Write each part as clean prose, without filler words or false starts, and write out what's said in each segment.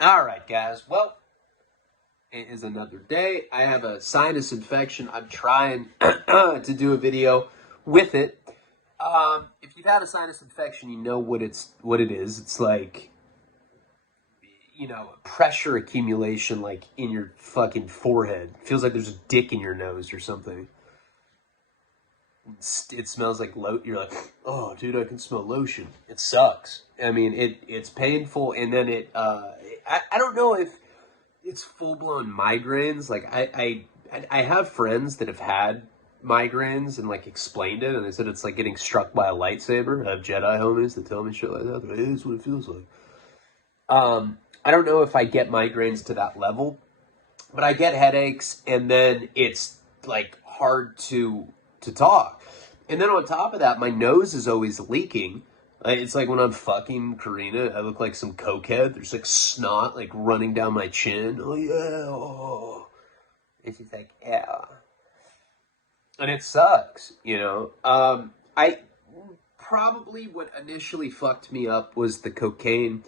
All right, guys. Well, it is another day. I have a sinus infection. I'm trying to do a video with it. If you've had a sinus infection, you know what it is. It's like, pressure accumulation, like in your fucking forehead. It feels like there's a dick in your nose or something. It smells like you're like, oh, dude, I can smell lotion. It sucks. I mean, it's painful, and then I don't know if it's full-blown migraines. Like, I have friends that have had migraines and, like, explained it, and they said it's like getting struck by a lightsaber. I have Jedi homies that tell me shit like that. Hey, that's what it feels like. I don't know if I get migraines to that level, but I get headaches, and then it's, like, hard to talk. And then on top of that, my nose is always leaking. It's like when I'm fucking Karina, I look like some cokehead. There's like snot like running down my chin. Oh yeah, oh. And she's like, yeah. And it sucks, I probably what initially fucked me up was the cocaine.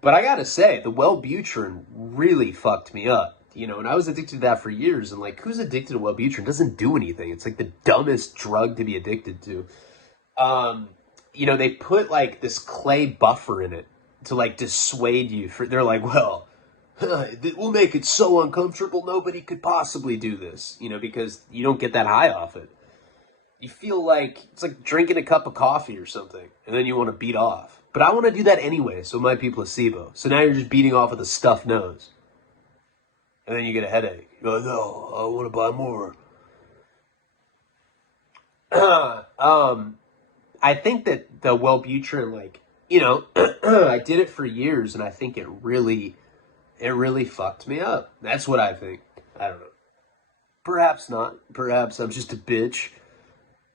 But I gotta say, the Wellbutrin really fucked me up. And I was addicted to that for years. And, like, who's addicted to Wellbutrin? It doesn't do anything. It's, like, the dumbest drug to be addicted to. They put, like, this clay buffer in it to, like, dissuade you. They're like, well, we'll make it so uncomfortable nobody could possibly do this. Because you don't get that high off it. You feel like it's like drinking a cup of coffee or something. And then you want to beat off. But I want to do that anyway, so it might be placebo. So now you're just beating off with a stuffed nose. And then you get a headache. You're like, no, I want to buy more. I think that the Wellbutrin, like, I did it for years, and I think it really fucked me up. That's what I think. I don't know. Perhaps not. Perhaps I'm just a bitch.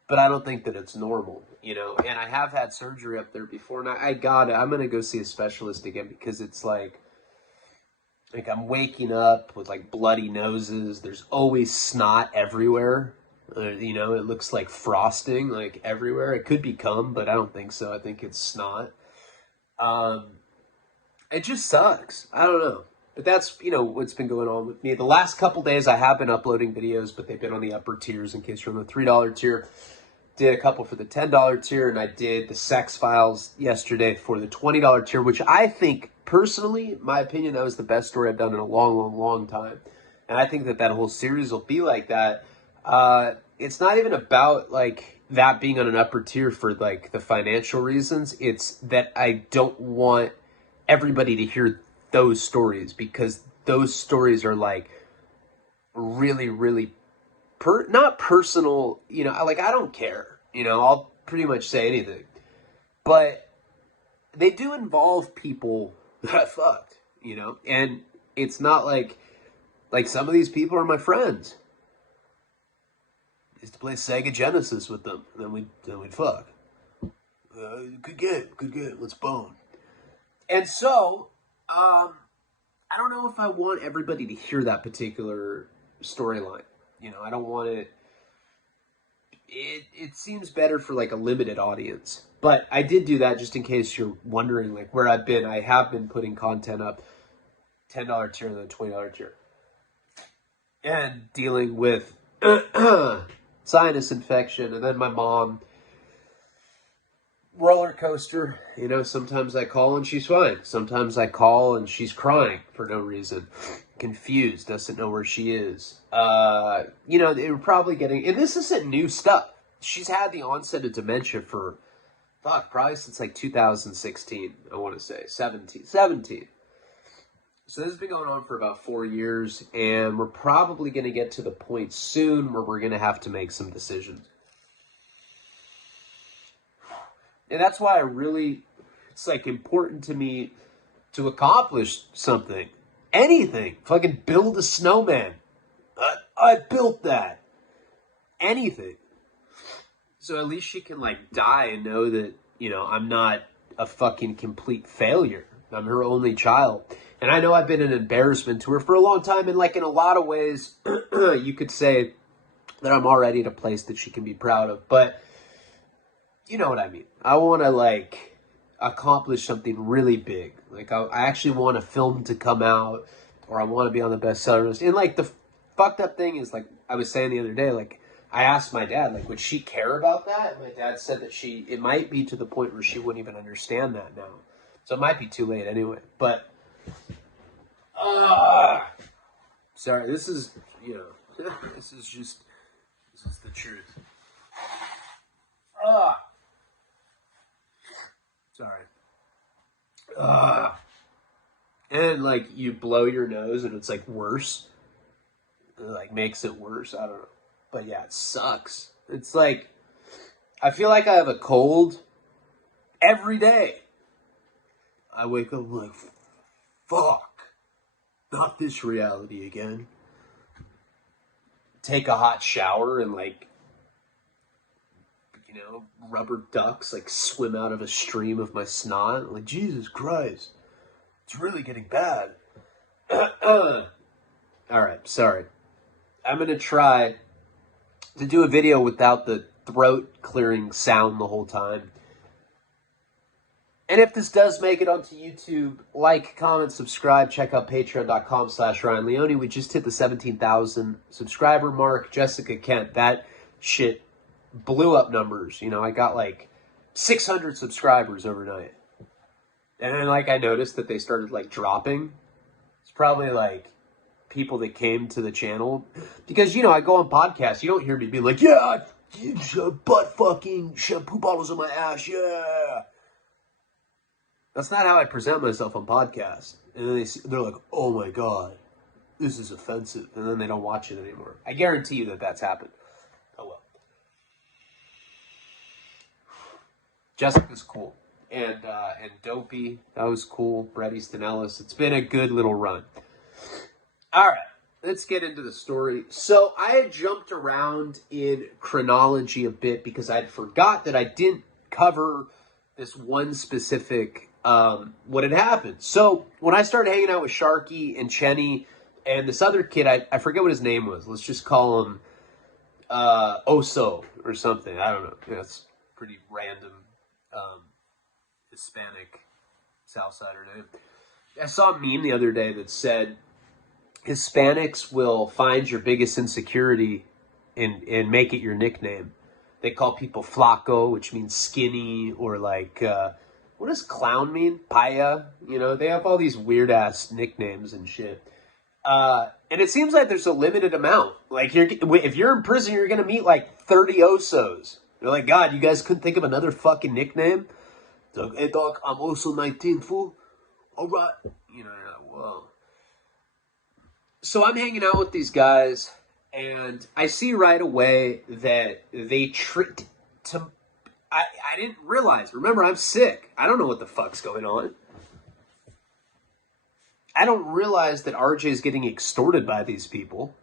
But I don't think that it's normal, And I have had surgery up there before, and I'm going to go see a specialist again because it's like I'm waking up with like bloody noses. There's always snot everywhere. It looks like frosting like everywhere. It could be cum, but I don't think so. I think it's snot. It just sucks. I don't know. But that's, what's been going on with me. The last couple days I have been uploading videos, but they've been on the upper tiers in case you're on the $3 tier. Did a couple for the $10 tier, and I did the sex files yesterday for the $20 tier, which I think, personally, my opinion, that was the best story I've done in a long, long, long time. And I think that whole series will be like that. It's not even about, like, that being on an upper tier for, like, the financial reasons. It's that I don't want everybody to hear those stories, because those stories are, like, really, really not personal, I don't care, I'll pretty much say anything, but they do involve people that I fucked, and it's not like some of these people are my friends. I used to play Sega Genesis with them, and then we'd fuck. Good game, let's bone. And so, I don't know if I want everybody to hear that particular storyline. I don't want it. It seems better for like a limited audience. But I did do that just in case you're wondering like where I've been. I have been putting content up, $10 tier and then $20 tier. And dealing with sinus infection, and then my mom, roller coaster. Sometimes I call and she's fine. Sometimes I call and she's crying for no reason. Confused, doesn't know where she is. They were probably getting, and this isn't new stuff. She's had the onset of dementia for, probably since like 2016, I want to say, 17. So this has been going on for about 4 years, and we're probably going to get to the point soon where we're going to have to make some decisions. And that's why it's like important to me to accomplish something. Anything. Fucking build a snowman. I built that. Anything. So at least she can like die and know that, I'm not a fucking complete failure. I'm her only child. And I know I've been an embarrassment to her for a long time. And like in a lot of ways, you could say that I'm already at a place that she can be proud of. But you know what I mean. I want to accomplish something really big. Like, I actually want a film to come out, or I want to be on the bestseller list. And, like, the fucked up thing is, like, I was saying the other day, like, I asked my dad, like, would she care about that? And my dad said that it might be to the point where she wouldn't even understand that now. So it might be too late anyway. But, sorry, this is, this is the truth. Sorry. And, like, you blow your nose and it's, like, worse. It, like, makes it worse. I don't know. But, yeah, it sucks. It's, like, I feel like I have a cold every day. I wake up like, fuck. Not this reality again. Take a hot shower and, like, rubber ducks, like, swim out of a stream of my snot. Like, Jesus Christ. It's really getting bad. Alright, sorry. I'm going to try to do a video without the throat clearing sound the whole time. And if this does make it onto YouTube, like, comment, subscribe, check out patreon.com/Ryan Leone. We just hit the 17,000 subscriber mark. Jessica Kent, that shit blew up numbers. I got like 600 subscribers overnight. And then, like, I noticed that they started, like, dropping. It's probably, like, people that came to the channel. Because, I go on podcasts. You don't hear me be like, yeah, butt fucking shampoo bottles in my ass, yeah. That's not how I present myself on podcasts. And then they're like, oh my God, this is offensive. And then they don't watch it anymore. I guarantee you that that's happened. Oh well. Jessica's cool. And Dopey, that was cool. Bret Easton Ellis. It's been a good little run. All right, let's get into the story. So I had jumped around in chronology a bit because I'd forgot that I didn't cover this one specific, what had happened. So when I started hanging out with Sharky and Chenny and this other kid, I forget what his name was. Let's just call him Oso or something. I don't know. That's pretty random. Hispanic Southsider name. I saw a meme the other day that said Hispanics will find your biggest insecurity and make it your nickname. They call people flaco, which means skinny, or like, what does clown mean? Paya? They have all these weird ass nicknames and shit. And it seems like there's a limited amount. Like, if you're in prison, you're going to meet like 30 Osos. They're like, God, you guys couldn't think of another fucking nickname? It's like, hey, dog, I'm Oso 19, fool. All right. Whoa. So I'm hanging out with these guys, and I see right away that they tricked to... I didn't realize. Remember, I'm sick. I don't know what the fuck's going on. I don't realize that RJ is getting extorted by these people,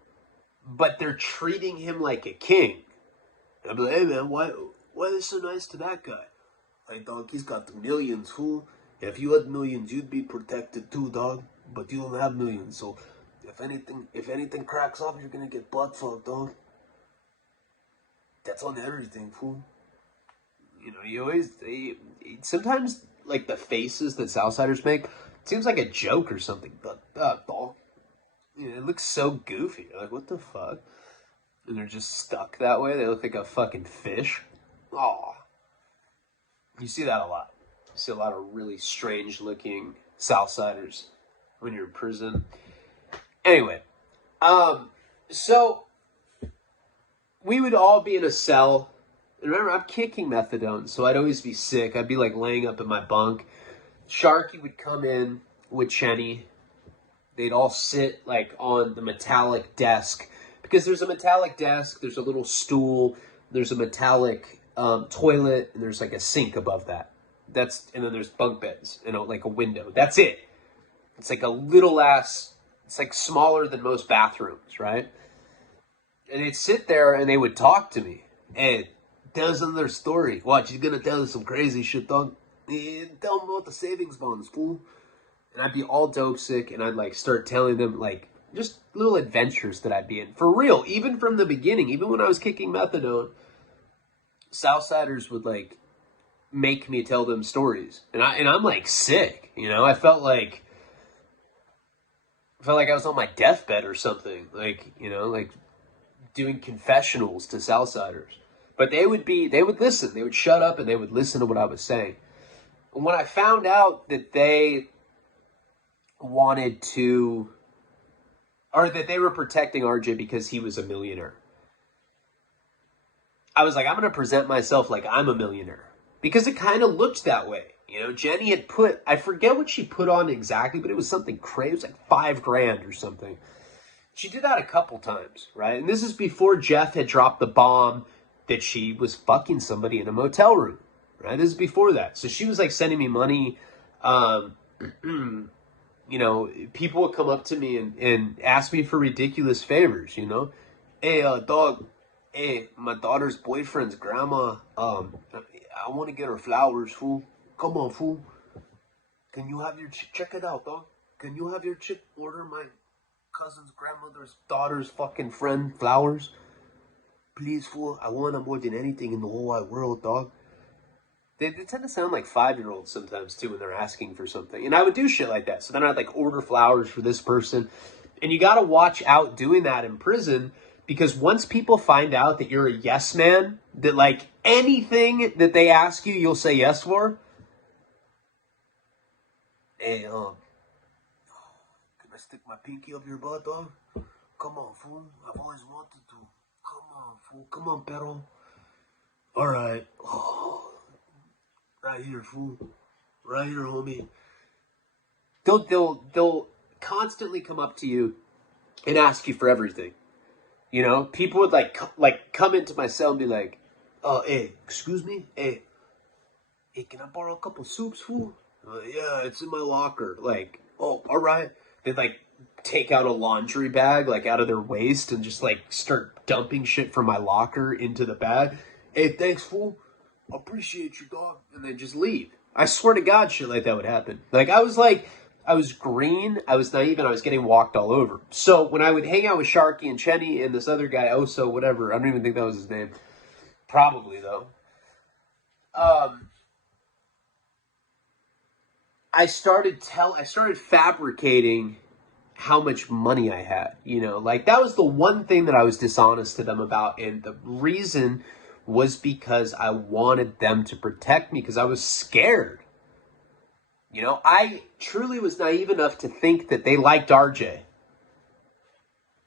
but they're treating him like a king. I'm like, hey, man, why are they so nice to that guy? Hey, dog, he's got millions, fool. If you had millions, you'd be protected too, dog. But you don't have millions, so if anything cracks off, you're gonna get butt fucked, dog. That's on everything, fool. Sometimes, like, the faces that Southsiders make, it seems like a joke or something, but, dog. It looks so goofy. You're like, what the fuck? And they're just stuck that way. They look like a fucking fish. Aw. You see that a lot. You see a lot of really strange-looking Southsiders when you're in prison. Anyway, so we would all be in a cell. And remember, I'm kicking methadone, so I'd always be sick. I'd be, like, laying up in my bunk. Sharky would come in with Chenny. They'd all sit, like, on the metallic desk. Because there's a metallic desk, there's a little stool, there's a metallic toilet, and there's, like, a sink above that. And then there's bunk beds, like a window. That's it. It's like a little ass, it's like smaller than most bathrooms, right? And they'd sit there and they would talk to me. Hey, tell us another story. What, you're gonna tell us some crazy shit, dog? Tell them about the savings bonds, fool. And I'd be all dope sick, and I'd, like, start telling them, like, just little adventures that I'd be in. For real, even from the beginning, even when I was kicking methadone, Southsiders would, like, make me tell them stories. And I'm like sick, you know? I felt like I was on my deathbed or something. Like, you know, like doing confessionals to Southsiders. But they would listen. They would shut up and they would listen to what I was saying. And when I found out that they wanted to, or that they were protecting RJ because he was a millionaire, I was like, I'm going to present myself like I'm a millionaire. Because it kind of looked that way. You know, Jenny had put, I forget what she put on exactly, but it was something crazy. It was like $5,000 or something. She did that a couple times, right? And this is before Jeff had dropped the bomb that she was fucking somebody in a motel room, right? This is before that. So she was like sending me money. You know, people would come up to me and ask me for ridiculous favors, you know? Hey, dog, hey, my daughter's boyfriend's grandma, I want to get her flowers, fool. Come on, fool. Can you have your chick, check it out, dog. Can you have your chick order my cousin's grandmother's daughter's fucking friend flowers? Please, fool. I want them more than anything in the whole wide world, dog. They tend to sound like 5-year-olds sometimes, too, when they're asking for something. And I would do shit like that. So then I'd, like, order flowers for this person. And you got to watch out doing that in prison, because once people find out that you're a yes man, that, like, anything that they ask you, you'll say yes for. Hey, can I stick my pinky up your butt, dog? Come on, fool. I've always wanted to. Come on, fool. Come on, perro. All right. Oh, right here, fool. Right here, homie. They'll constantly come up to you and ask you for everything. You know, people would like come into my cell and be like, hey, excuse me? Hey, can I borrow a couple soups, fool? Yeah, it's in my locker. Like, oh, all right. They'd like take out a laundry bag like out of their waist and just like start dumping shit from my locker into the bag. Hey, thanks, fool. Appreciate you, dog. And then just leave. I swear to God, shit like that would happen. Like, I was green, I was naive, and I was getting walked all over. So when I would hang out with Sharky and Chenny and this other guy, Oso, whatever, I don't even think that was his name. Probably, though. I started fabricating how much money I had, you know, like that was the one thing that I was dishonest to them about. And the reason was because I wanted them to protect me, because I was scared. You know, I truly was naive enough to think that they liked RJ. I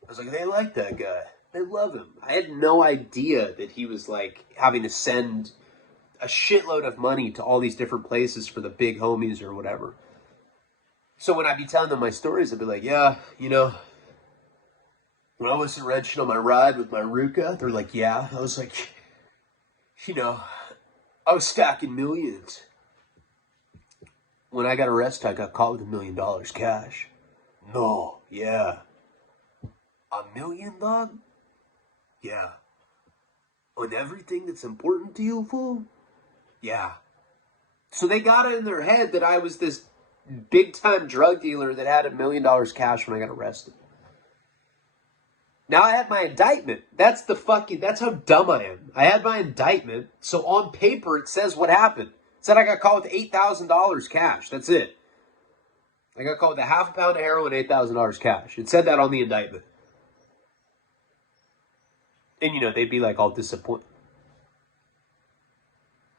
was like, they like that guy. They love him. I had no idea that he was like having to send a shitload of money to all these different places for the big homies or whatever. So when I'd be telling them my stories, I'd be like, yeah, you know, when I was wrenching on my ride with my Ruka, they're like, yeah. I was like, you know, I was stacking millions. When I got arrested, I got caught with $1 million cash. No, yeah. $1 million, dog? Yeah. On everything that's important to you, fool? Yeah. So they got it in their head that I was this big-time drug dealer that had $1 million cash when I got arrested. Now I had my indictment. That's how dumb I am. I had my indictment, so on paper it says what happened. It said I got caught with $8,000 cash. That's it. I got caught with a half a pound of heroin, $8,000 cash. It said that on the indictment. And, you know, they'd be like all disappointed.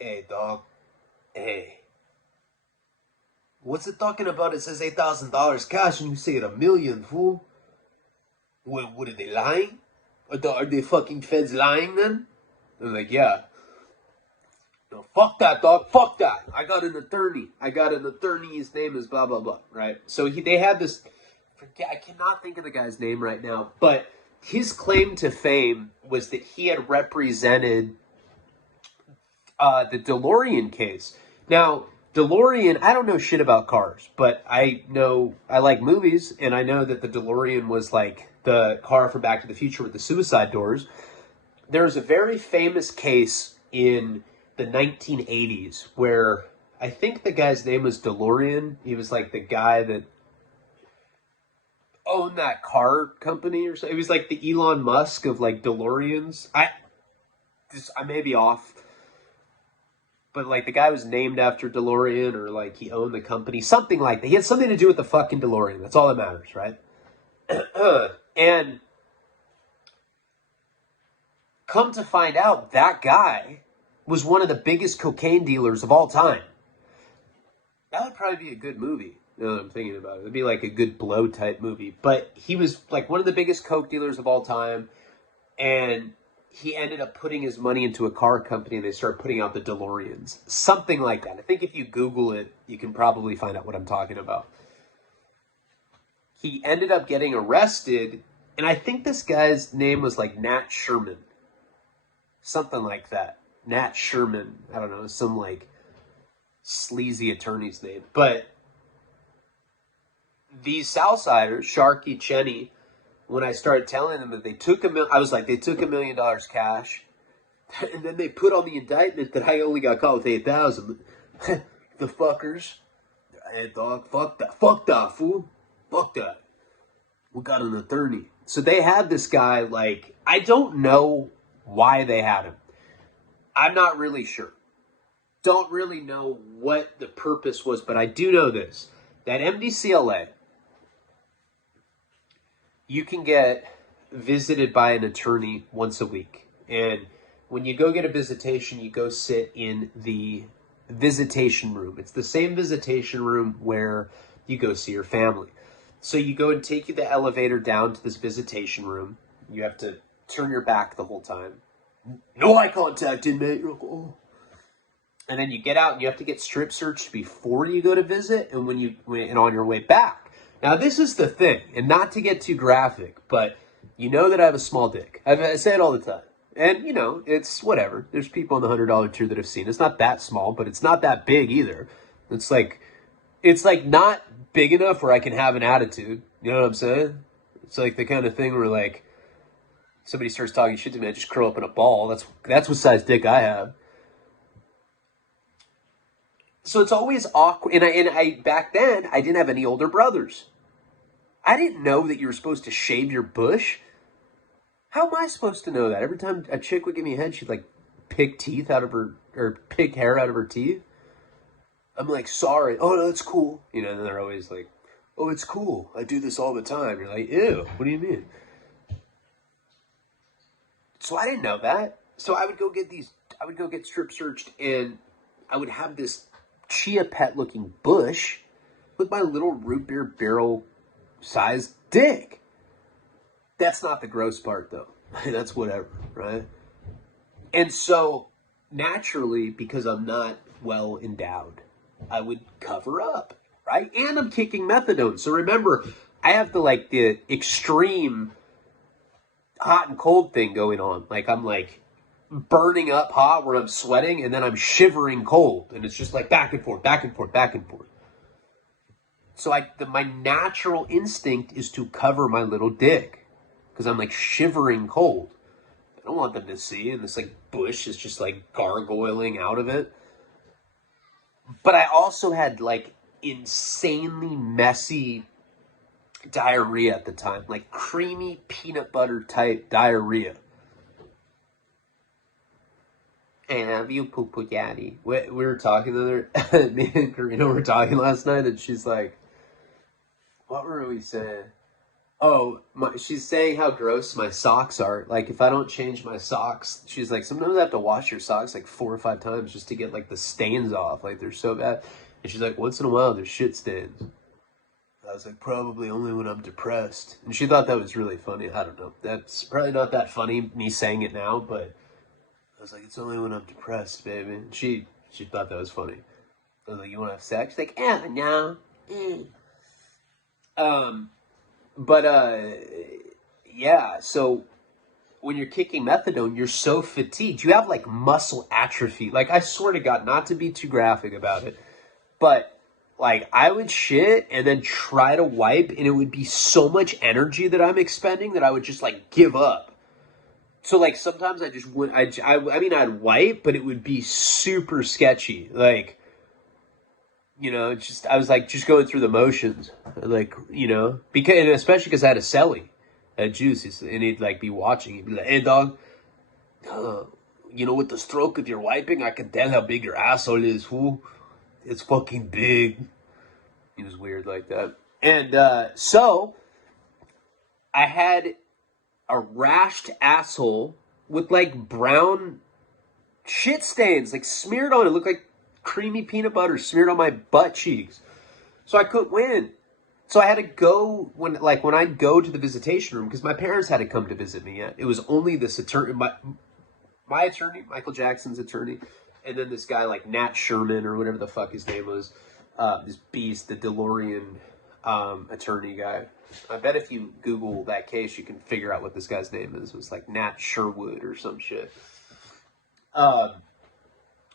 Hey, dog. Hey. What's it talking about? It says $8,000 cash and you say it $1 million, fool. What are they lying? Are they fucking feds lying then? They're like, yeah. No, fuck that, dog. Fuck that. I got an attorney. His name is blah, blah, blah. Right? So they had this, I cannot think of the guy's name right now, but his claim to fame was that he had represented the DeLorean case. Now, DeLorean, I don't know shit about cars, but I know, I like movies, and I know that the DeLorean was like the car for Back to the Future with the suicide doors. There's a very famous case in the 1980s where I think the guy's name was DeLorean. He was like the guy that owned that car company or something. It was like the Elon Musk of like DeLoreans. I may be off, but like the guy was named after DeLorean, or like he owned the company, something like that. He had something to do with the fucking DeLorean. That's all that matters, right? And come to find out, that guy was one of the biggest cocaine dealers of all time. That would probably be a good movie, now that I'm thinking about it. It'd be like a good Blow type movie. But he was like one of the biggest coke dealers of all time. And he ended up putting his money into a car company, and they started putting out the DeLoreans. Something like that. I think if you Google it, you can probably find out what I'm talking about. He ended up getting arrested, and I think this guy's name was like Nat Sherman. Something like that. Nat Sherman. I don't know, some like sleazy attorney's name. But these Southsiders, Sharky, Cheney, when I started telling them that they took I was like, they took $1 million cash, and then they put on the indictment that I only got caught with 8,000. The fuckers. Hey, dog, fuck that, fool. Fuck that. We got an attorney. So they had this guy, like, I don't know why they had him. I'm not really sure. Don't really know what the purpose was, but I do know this. That MDCLA, you can get visited by an attorney once a week. And when you go get a visitation, you go sit in the visitation room. It's the same visitation room where you go see your family. So you go and take you the elevator down to this visitation room. You have to turn your back the whole time. No eye contact, inmate. Oh. And then you get out and you have to get strip searched before you go to visit and and on your way back. Now, this is the thing, and not to get too graphic, but you know that I have a small dick. I say it all the time. And, you know, it's whatever. There's people in the $100 tier that have seen it. It's not that small, but it's not that big either. It's like not big enough where I can have an attitude. You know what I'm saying? It's like the kind of thing where, like, somebody starts talking shit to me, I just curl up in a ball. That's what size dick I have. So it's always awkward. And I back then, I didn't have any older brothers. I didn't know that you were supposed to shave your bush. How am I supposed to know that? Every time a chick would give me a head, she'd like pick teeth out of her, or pick hair out of her teeth. I'm like, sorry. Oh, no, it's cool. You know, and they're always like, oh, it's cool. I do this all the time. You're like, ew, what do you mean? So I didn't know that. So I would go get strip searched, and I would have this chia pet looking bush with my little root beer barrel sized dick. That's not the gross part though. That's whatever, right? And so naturally, because I'm not well endowed, I would cover up, right? And I'm kicking methadone. So remember, I have the extreme hot and cold thing going on. Like I'm like burning up hot where I'm sweating, and then I'm shivering cold, and it's just like back and forth, back and forth, back and forth. So my natural instinct is to cover my little dick because I'm like shivering cold. I don't want them to see, and this like bush is just like gargoyling out of it. But I also had like insanely messy diarrhea at the time, like creamy peanut butter type diarrhea. And you poo-poo daddy. We were talking the other, me and Karina were talking last night, and she's like, what were we saying? Oh, she's saying how gross my socks are. Like, if I don't change my socks, she's like, sometimes I have to wash your socks like 4 or 5 times just to get like the stains off. Like, they're so bad. And she's like, once in a while, there's shit stains. I was like, probably only when I'm depressed. And she thought that was really funny. I don't know. That's probably not that funny, me saying it now, but I was like, it's only when I'm depressed, baby. And she thought that was funny. I was like, you want to have sex? She's like, no. Yeah, so when you're kicking methadone, you're so fatigued. You have like muscle atrophy. Like, I swear to God, not to be too graphic about it, but like I would shit and then try to wipe, and it would be so much energy that I'm expending that I would just like give up. So like sometimes I just would, I mean, I'd wipe, but it would be super sketchy. Like, you know, just, I was like just going through the motions, like, you know, because, and especially because I had a celly at Juice, and he'd like be watching. He'd be like, hey dog, you know, with the stroke of your wiping, I can tell how big your asshole is, fool. It's fucking big. He was weird like that. And so I had a rashed asshole with like brown shit stains, like smeared on it. It looked like creamy peanut butter smeared on my butt cheeks. So I couldn't win. So I had to go when I'd go to the visitation room, because my parents hadn't come to visit me yet. It was only this attorney, my attorney, Michael Jackson's attorney, and then this guy like Nat Sherman or whatever the fuck his name was, this beast, the DeLorean attorney guy. I bet if you Google that case, you can figure out what this guy's name is. It was like Nat Sherwood or some shit.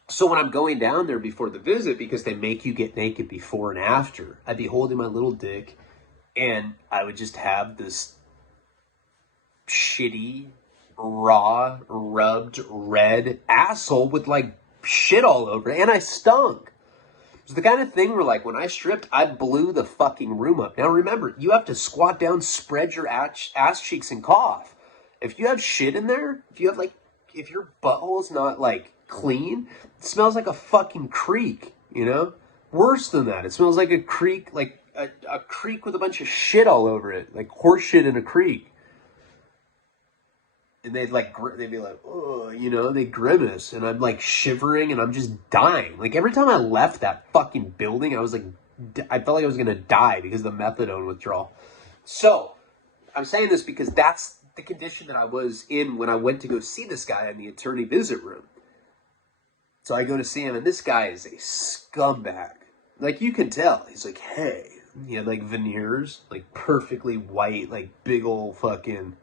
So when I'm going down there before the visit, because they make you get naked before and after, I'd be holding my little dick, and I would just have this shitty, raw, rubbed red asshole with like shit all over it, and I stunk. It was the kind of thing where, like, when I stripped, I blew the fucking room up. Now remember, you have to squat down, spread your ass cheeks, and cough. If you have shit in there, if your butthole's not like clean, it smells like a fucking creek, you know? Worse than that, it smells like a creek, like a creek with a bunch of shit all over it, like horse shit in a creek. And they'd be like, oh, you know, they grimace, and I'm like shivering, and I'm just dying. Like every time I left that fucking building, I felt like I was gonna die because of the methadone withdrawal. So I'm saying this because that's the condition that I was in when I went to go see this guy in the attorney visit room. So I go to see him, and this guy is a scumbag. Like, you can tell. He's like, hey. He had, like, veneers, like, perfectly white, like, big old fucking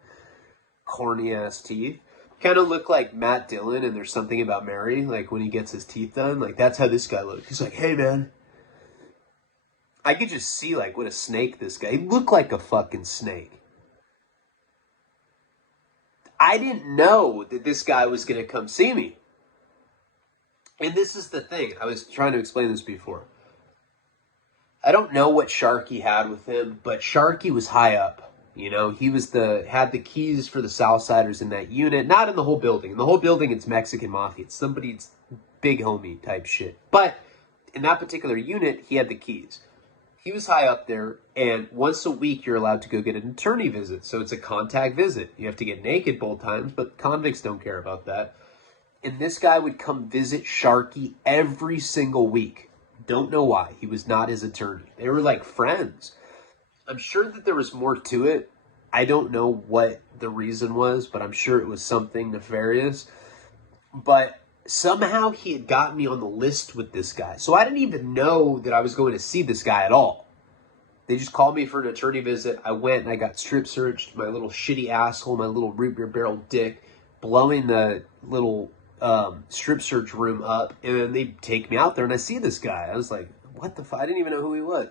corny-ass teeth. Kind of look like Matt Dillon and There's Something About Mary, like, when he gets his teeth done. Like, that's how this guy looked. He's like, hey, man. I could just see, like, what a snake this guy... He looked like a fucking snake. I didn't know that this guy was going to come see me. And this is the thing. I was trying to explain this before. I don't know what Sharky had with him, but Sharky was high up. You know, he was had the keys for the Southsiders in that unit. Not in the whole building. In the whole building, it's Mexican Mafia. It's somebody's big homie type shit. But in that particular unit, he had the keys. He was high up there, and once a week, you're allowed to go get an attorney visit. So it's a contact visit. You have to get naked both times, but convicts don't care about that. And this guy would come visit Sharky every single week. Don't know why. He was not his attorney. They were like friends. I'm sure that there was more to it. I don't know what the reason was, but I'm sure it was something nefarious. But somehow he had gotten me on the list with this guy. So I didn't even know that I was going to see this guy at all. They just called me for an attorney visit. I went and I got strip searched. My little shitty asshole, my little root beer barrel dick, blowing the little strip search room up, and then they take me out there and I see this guy. I was like, what the fuck? I didn't even know who he was.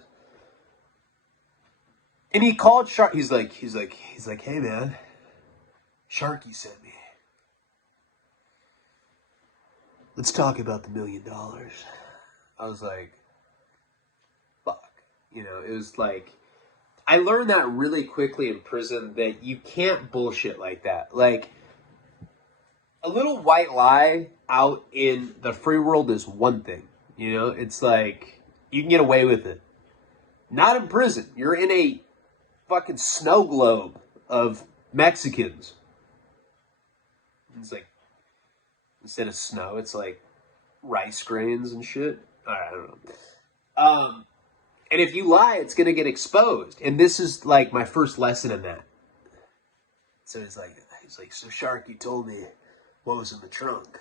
And he called Sharky. He's like, hey man, Sharky sent me. Let's talk about the $1 million. I was like, fuck. You know, it was like, I learned that really quickly in prison, that you can't bullshit like that. Like, a little white lie out in the free world is one thing. You know, it's like, you can get away with it. Not in prison. You're in a fucking snow globe of Mexicans. It's like, instead of snow, it's like rice grains and shit. I don't know. And if you lie, it's going to get exposed. And this is like my first lesson in that. So he's like, so Sharky told me what was in the trunk.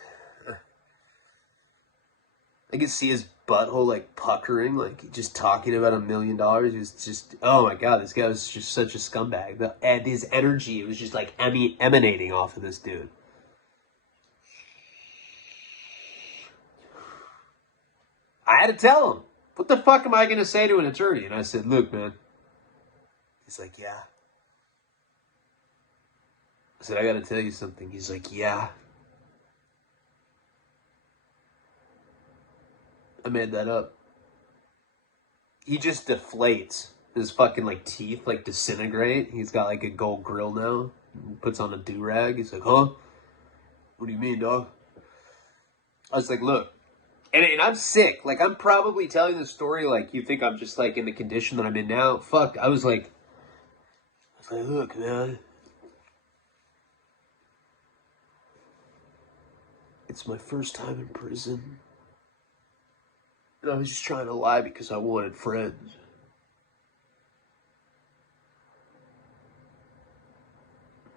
I could see his butthole like puckering, like just talking about $1 million. He was just, oh my God, this guy was just such a scumbag. And his energy, it was just like emanating off of this dude. I had to tell him, what the fuck am I going to say to an attorney? And I said, look, man. He's like, yeah. I said, I got to tell you something. He's like, yeah. I made that up. He just deflates. His fucking like teeth like disintegrate. He's got like a gold grill now. He puts on a do-rag. He's like, huh? What do you mean, dog? I was like, look, and I'm sick. Like, I'm probably telling this story like you think I'm just like in the condition that I'm in now. Fuck, I was like, look, man, it's my first time in prison. And I was just trying to lie because I wanted friends.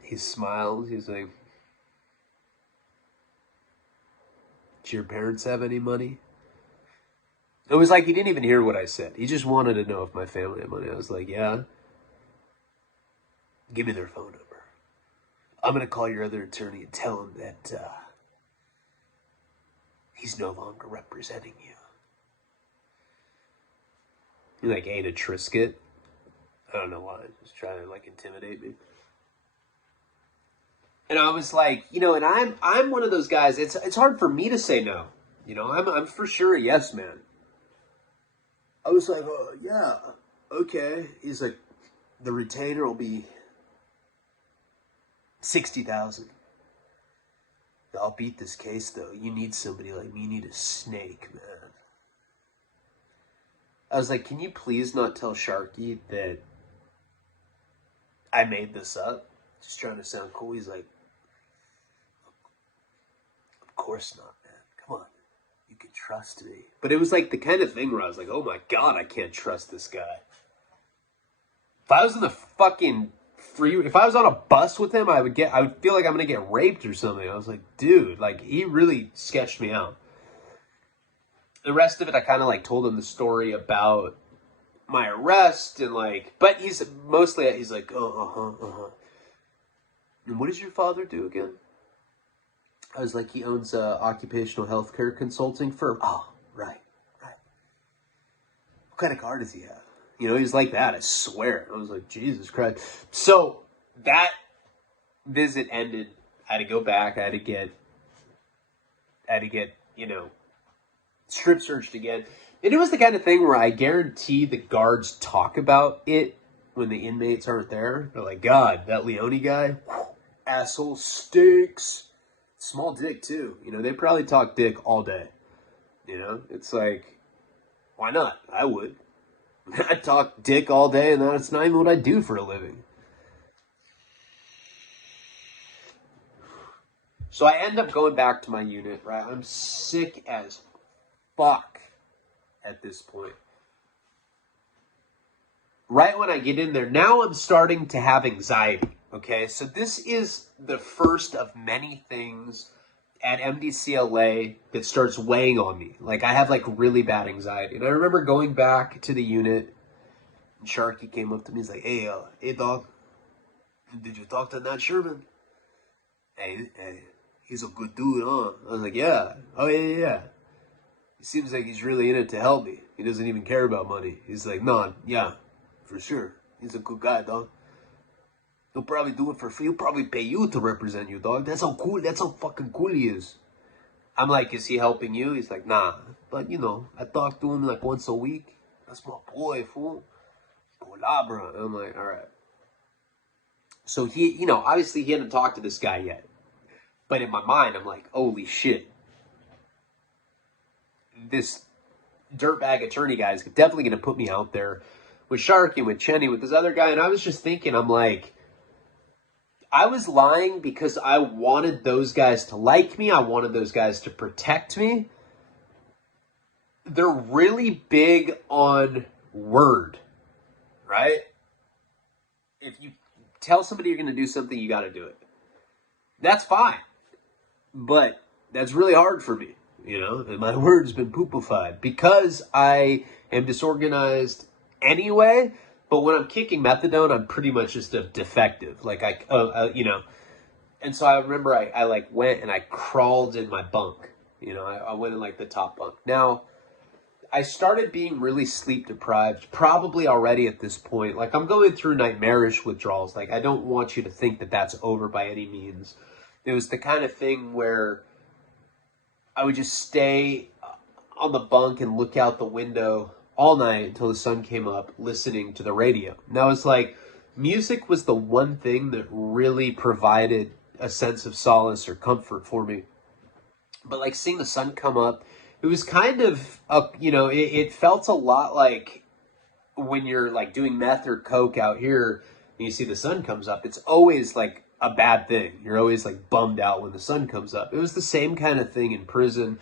He smiled. He's like, do your parents have any money? It was like he didn't even hear what I said. He just wanted to know if my family had money. I was like, yeah. Give me their phone number. I'm going to call your other attorney and tell him that he's no longer representing you. He like ate a Triscuit. I don't know why. Just trying to like intimidate me. And I was like, you know, and I'm one of those guys. It's hard for me to say no. You know, I'm for sure a yes man. I was like, oh yeah, okay. He's like, the retainer will be $60,000. I'll beat this case though. You need somebody like me. You need a snake, man. I was like, can you please not tell Sharky that I made this up? Just trying to sound cool. He's like, of course not, man. Come on. You can trust me. But it was like the kind of thing where I was like, oh my God, I can't trust this guy. If I was in the fucking if I was on a bus with him, I would feel like I'm going to get raped or something. I was like, dude, like he really sketched me out. The rest of it, I kind of like told him the story about my arrest and like, but he's like, And what does your father do again? I was like, he owns a occupational healthcare consulting firm. Oh, right. What kind of car does he have? You know, he's like that, I swear. I was like, Jesus Christ. So that visit ended. I had to go back. I had to get, you know, strip searched again. And it was the kind of thing where I guarantee the guards talk about it when the inmates aren't there. They're like, God, that Leone guy, asshole stinks. Small dick too. You know, they probably talk dick all day. You know, it's like, why not? I would. I talk dick all day and that's not even what I do for a living. So I end up going back to my unit, right? I'm sick as fuck at this point. Right when I get in there, now I'm starting to have anxiety, okay? So this is the first of many things at MDCLA that starts weighing on me. Like, I have, like, really bad anxiety. And I remember going back to the unit, and Sharky came up to me. He's like, hey, dog, did you talk to Nat Sherman? Hey, he's a good dude, huh? I was like, yeah. Oh, yeah. He seems like he's really in it to help me. He doesn't even care about money. He's like, no, yeah, for sure. He's a good guy, dog. He'll probably do it for free. He'll probably pay you to represent you, dog. That's how fucking cool he is. I'm like, is he helping you? He's like, nah. But, you know, I talk to him like once a week. That's my boy, fool. Palabra. I'm like, all right. So he, you know, obviously he hadn't talked to this guy yet. But in my mind, I'm like, holy shit. This dirtbag attorney guy is definitely going to put me out there with Sharky, with Chenny, with this other guy. And I was just thinking, I'm like, I was lying because I wanted those guys to like me. I wanted those guys to protect me. They're really big on word, right? If you tell somebody you're going to do something, you got to do it. That's fine. But that's really hard for me, you know? And my word's been poopified because I am disorganized anyway. But when I'm kicking methadone, I'm pretty much just a defective. Like, you know. And so I remember I like, went and I crawled in my bunk. You know, I went in, like, the top bunk. Now, I started being really sleep deprived, probably already at this point. Like, I'm going through nightmarish withdrawals. Like, I don't want you to think that that's over by any means. It was the kind of thing where I would just stay on the bunk and look out the window all night until the sun came up, listening to the radio. Now it's like, music was the one thing that really provided a sense of solace or comfort for me. But like seeing the sun come up, it was kind of up, it felt a lot like when you're like doing meth or coke out here and you see the sun comes up. It's always like a bad thing. You're always like bummed out when the sun comes up. It was the same kind of thing in prison.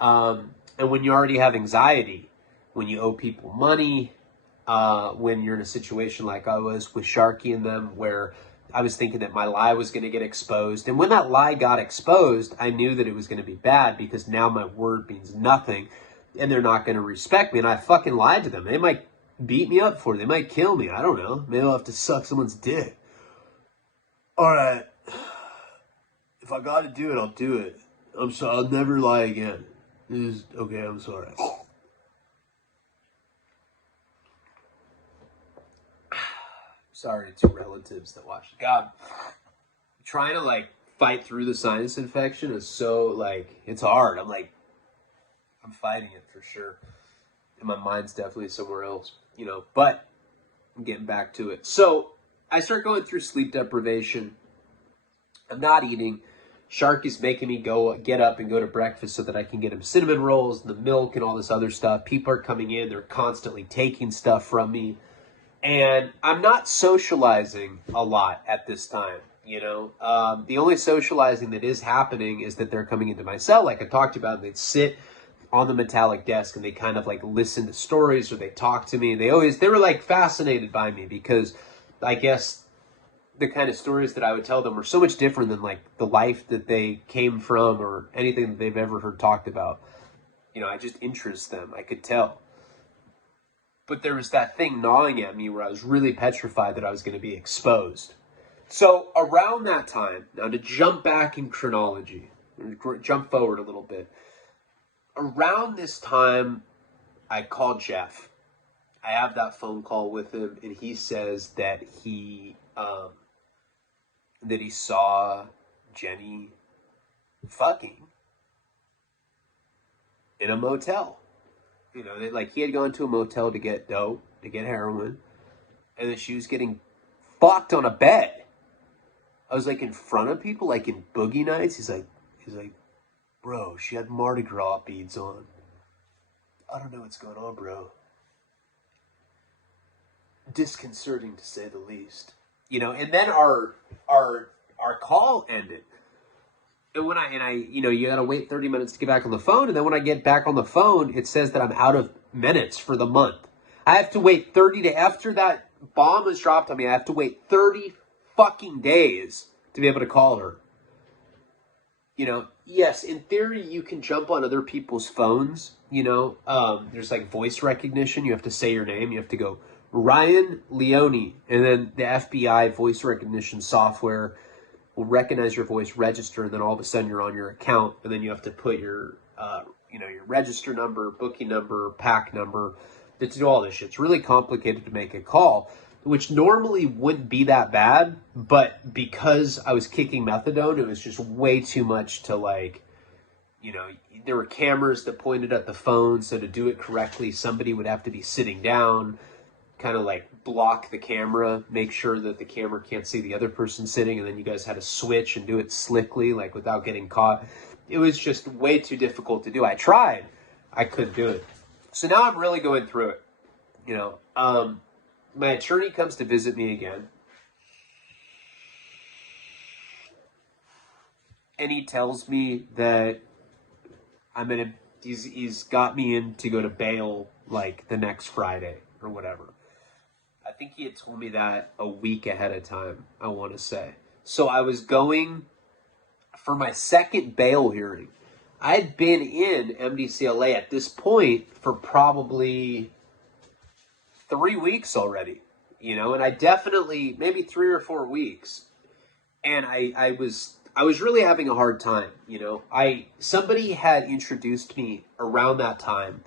And when you already have anxiety, when you owe people money, when you're in a situation like I was with Sharky and them, where I was thinking that my lie was going to get exposed. And when that lie got exposed, I knew that it was going to be bad, because now my word means nothing and they're not going to respect me. And I fucking lied to them. They might beat me up for it. They might kill me. I don't know. Maybe I'll have to suck someone's dick. All right. If I got to do it, I'll do it. I'm sorry. I'll never lie again. Okay, I'm sorry. Sorry to relatives that watch. God, trying to like fight through the sinus infection is so like, it's hard. I'm fighting it for sure. And my mind's definitely somewhere else, but I'm getting back to it. So I start going through sleep deprivation. I'm not eating. Sharky's making me get up and go to breakfast so that I can get him cinnamon rolls and the milk and all this other stuff. People are coming in. They're constantly taking stuff from me. And I'm not socializing a lot at this time, The only socializing that is happening is that they're coming into my cell, like I talked about, and they'd sit on the metallic desk and they kind of like listen to stories, or they talk to me. They were like fascinated by me, because I guess the kind of stories that I would tell them were so much different than like the life that they came from or anything that they've ever heard talked about. I just interest them. I could tell. But there was that thing gnawing at me where I was really petrified that I was going to be exposed. So around that time, now to jump back in chronology, jump forward a little bit. Around this time, I called Jeff. I have that phone call with him, and he says that he saw Jenny fucking in a motel. Like he had gone to a motel to get dope, to get heroin, and then she was getting fucked on a bed. I was like in front of people, like in Boogie Nights. He's like, bro, she had Mardi Gras beads on. I don't know what's going on, bro. Disconcerting to say the least. And then our call ended. And when you gotta wait 30 minutes to get back on the phone. And then when I get back on the phone, it says that I'm out of minutes for the month. I have to wait after that bomb was dropped on me, I have to wait 30 fucking days to be able to call her. Yes, in theory, you can jump on other people's phones. There's like voice recognition. You have to say your name. You have to go Ryan Leone, and then the FBI voice recognition software will recognize your voice, register, and then all of a sudden you're on your account, and then you have to put your, your register number, booking number, pack number, to do all this shit. It's really complicated to make a call, which normally wouldn't be that bad, but because I was kicking methadone, it was just way too much to like, there were cameras that pointed at the phone, so to do it correctly, somebody would have to be sitting down, kind of like block the camera, make sure that the camera can't see the other person sitting, and then you guys had to switch and do it slickly, like without getting caught. It was just way too difficult to do. I tried. I couldn't do it. So now I'm really going through it. My attorney comes to visit me again. And he tells me that he's got me in to go to bail like the next Friday or whatever. I think he had told me that a week ahead of time, I want to say. So I was going for my second bail hearing. I had been in MDCLA at this point for probably 3 weeks already, and I definitely, maybe 3 or 4 weeks. And I was really having a hard time, somebody had introduced me around that time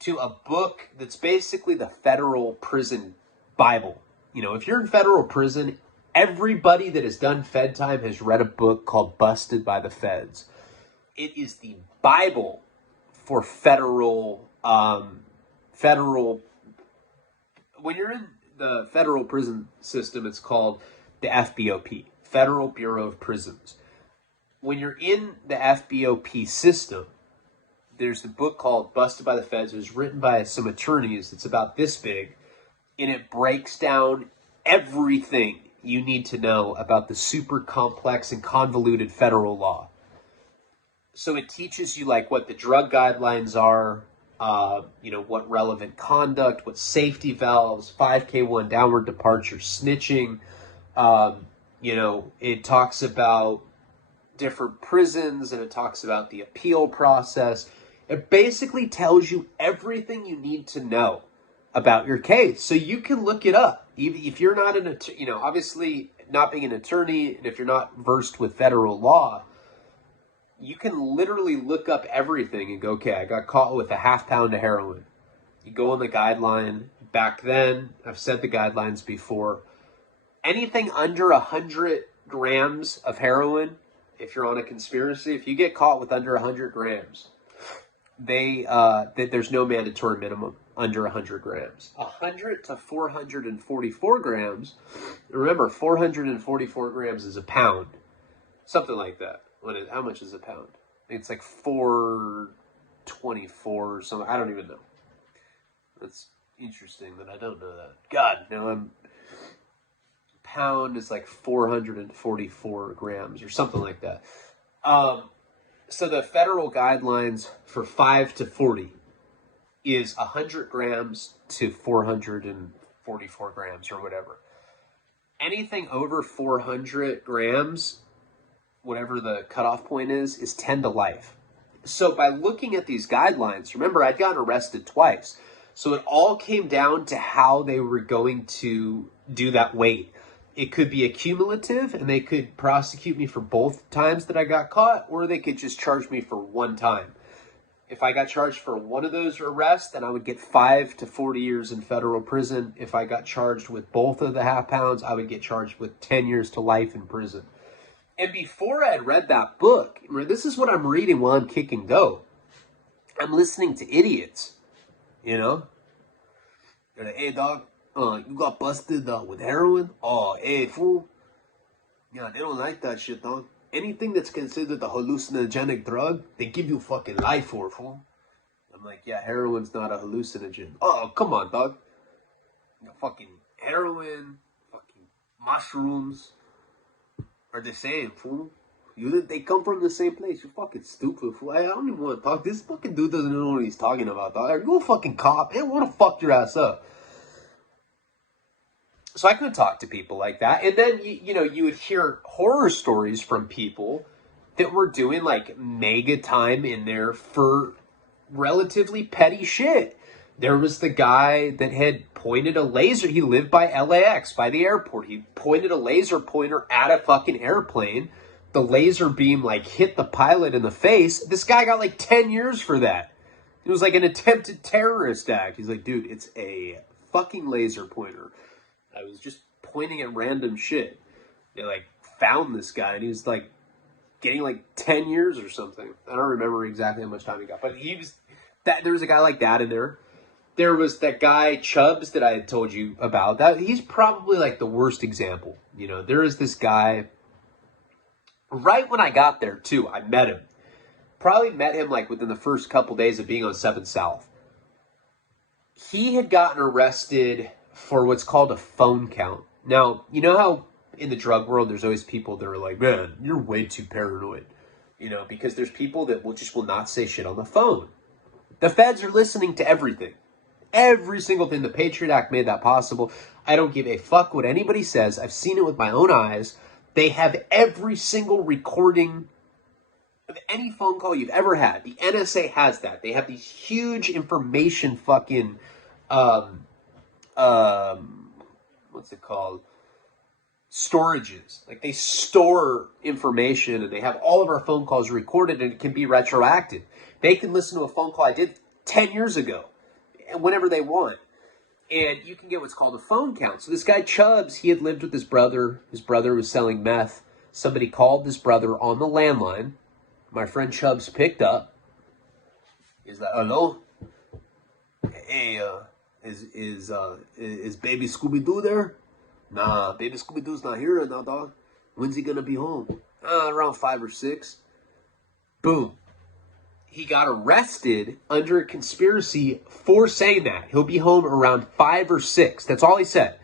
to a book that's basically the federal prison Bible. If you're in federal prison, everybody that has done Fed time has read a book called Busted by the Feds. It is the Bible for federal, when you're in the federal prison system, it's called the FBOP, Federal Bureau of Prisons. when you're in the FBOP system, there's a book called Busted by the Feds. It was written by some attorneys. It's about this big, and it breaks down everything you need to know about the super complex and convoluted federal law. So it teaches you like what the drug guidelines are, what relevant conduct, what safety valves, 5K1 downward departure, snitching. It talks about different prisons, and it talks about the appeal process. It basically tells you everything you need to know about your case, so you can look it up. Even if you're not obviously not being an attorney, and if you're not versed with federal law, you can literally look up everything and go, okay, I got caught with a 1/2 pound of heroin. You go on the guideline. Back then, I've said the guidelines before, anything under 100 grams of heroin, if you're on a conspiracy, if you get caught with under 100 grams, there's no mandatory minimum under 100 grams. 100 to 444 grams, remember, 444 grams is a pound. Something like that. How much is a pound? It's like 424 or something. I don't even know. That's interesting that I don't know that. God, no, pound is like 444 grams or something like that. So the federal guidelines for 5 to 40 is 100 grams to 444 grams or whatever. Anything over 400 grams, whatever the cutoff point is 10 to life. So by looking at these guidelines, remember, I'd gotten arrested twice. So it all came down to how they were going to do that weight. It could be accumulative, and they could prosecute me for both times that I got caught, or they could just charge me for one time. If I got charged for one of those arrests, then I would get 5 to 40 years in federal prison. If I got charged with both of the 1/2 pounds, I would get charged with 10 years to life in prison. And before I had read that book, this is what I'm reading while I'm kicking dope. I'm listening to idiots, They're like, hey, dog, you got busted with heroin? Oh, hey, fool. Yeah, they don't like that shit, dog. Anything that's considered a hallucinogenic drug, they give you fucking life for, fool. I'm like, yeah, heroin's not a hallucinogen. Oh, come on, dog. Fucking heroin, fucking mushrooms are the same, fool. They come from the same place. You fucking stupid, fool. I don't even want to talk. This fucking dude doesn't know what he's talking about, dog. You a fucking cop. I want to fuck your ass up. So I could talk to people like that. And then, you would hear horror stories from people that were doing like mega time in there for relatively petty shit. There was the guy that had pointed a laser. He lived by LAX, by the airport. He pointed a laser pointer at a fucking airplane. The laser beam like hit the pilot in the face. This guy got like 10 years for that. It was like an attempted terrorist act. He's like, dude, it's a fucking laser pointer. I was just pointing at random shit. They like found this guy, and he was like getting like 10 years or something. I don't remember exactly how much time he got, but there was a guy like that in there. There was that guy Chubbs that I had told you about. That he's probably like the worst example. There is this guy. Right when I got there too, I met him. Probably met him like within the first couple days of being on 7th South. He had gotten arrested for what's called a phone count. Now, you know how in the drug world there's always people that are like, man, you're way too paranoid. Because there's people that will not say shit on the phone. The feds are listening to everything. Every single thing. The Patriot Act made that possible. I don't give a fuck what anybody says. I've seen it with my own eyes. They have every single recording of any phone call you've ever had. The NSA has that. They have these huge information fucking what's it called? Storages. Like they store information, and they have all of our phone calls recorded, and it can be retroactive. They can listen to a phone call I did 10 years ago, whenever they want. And you can get what's called a phone count. So this guy Chubbs, he had lived with his brother. His brother was selling meth. Somebody called this brother on the landline. My friend Chubbs picked up. He's like, hello? Hey, is baby Scooby-Doo there? Nah, baby Scooby-Doo's not here now, dog. When's he going to be home? Around 5 or 6. Boom. He got arrested under a conspiracy for saying that. He'll be home around 5 or 6. That's all he said.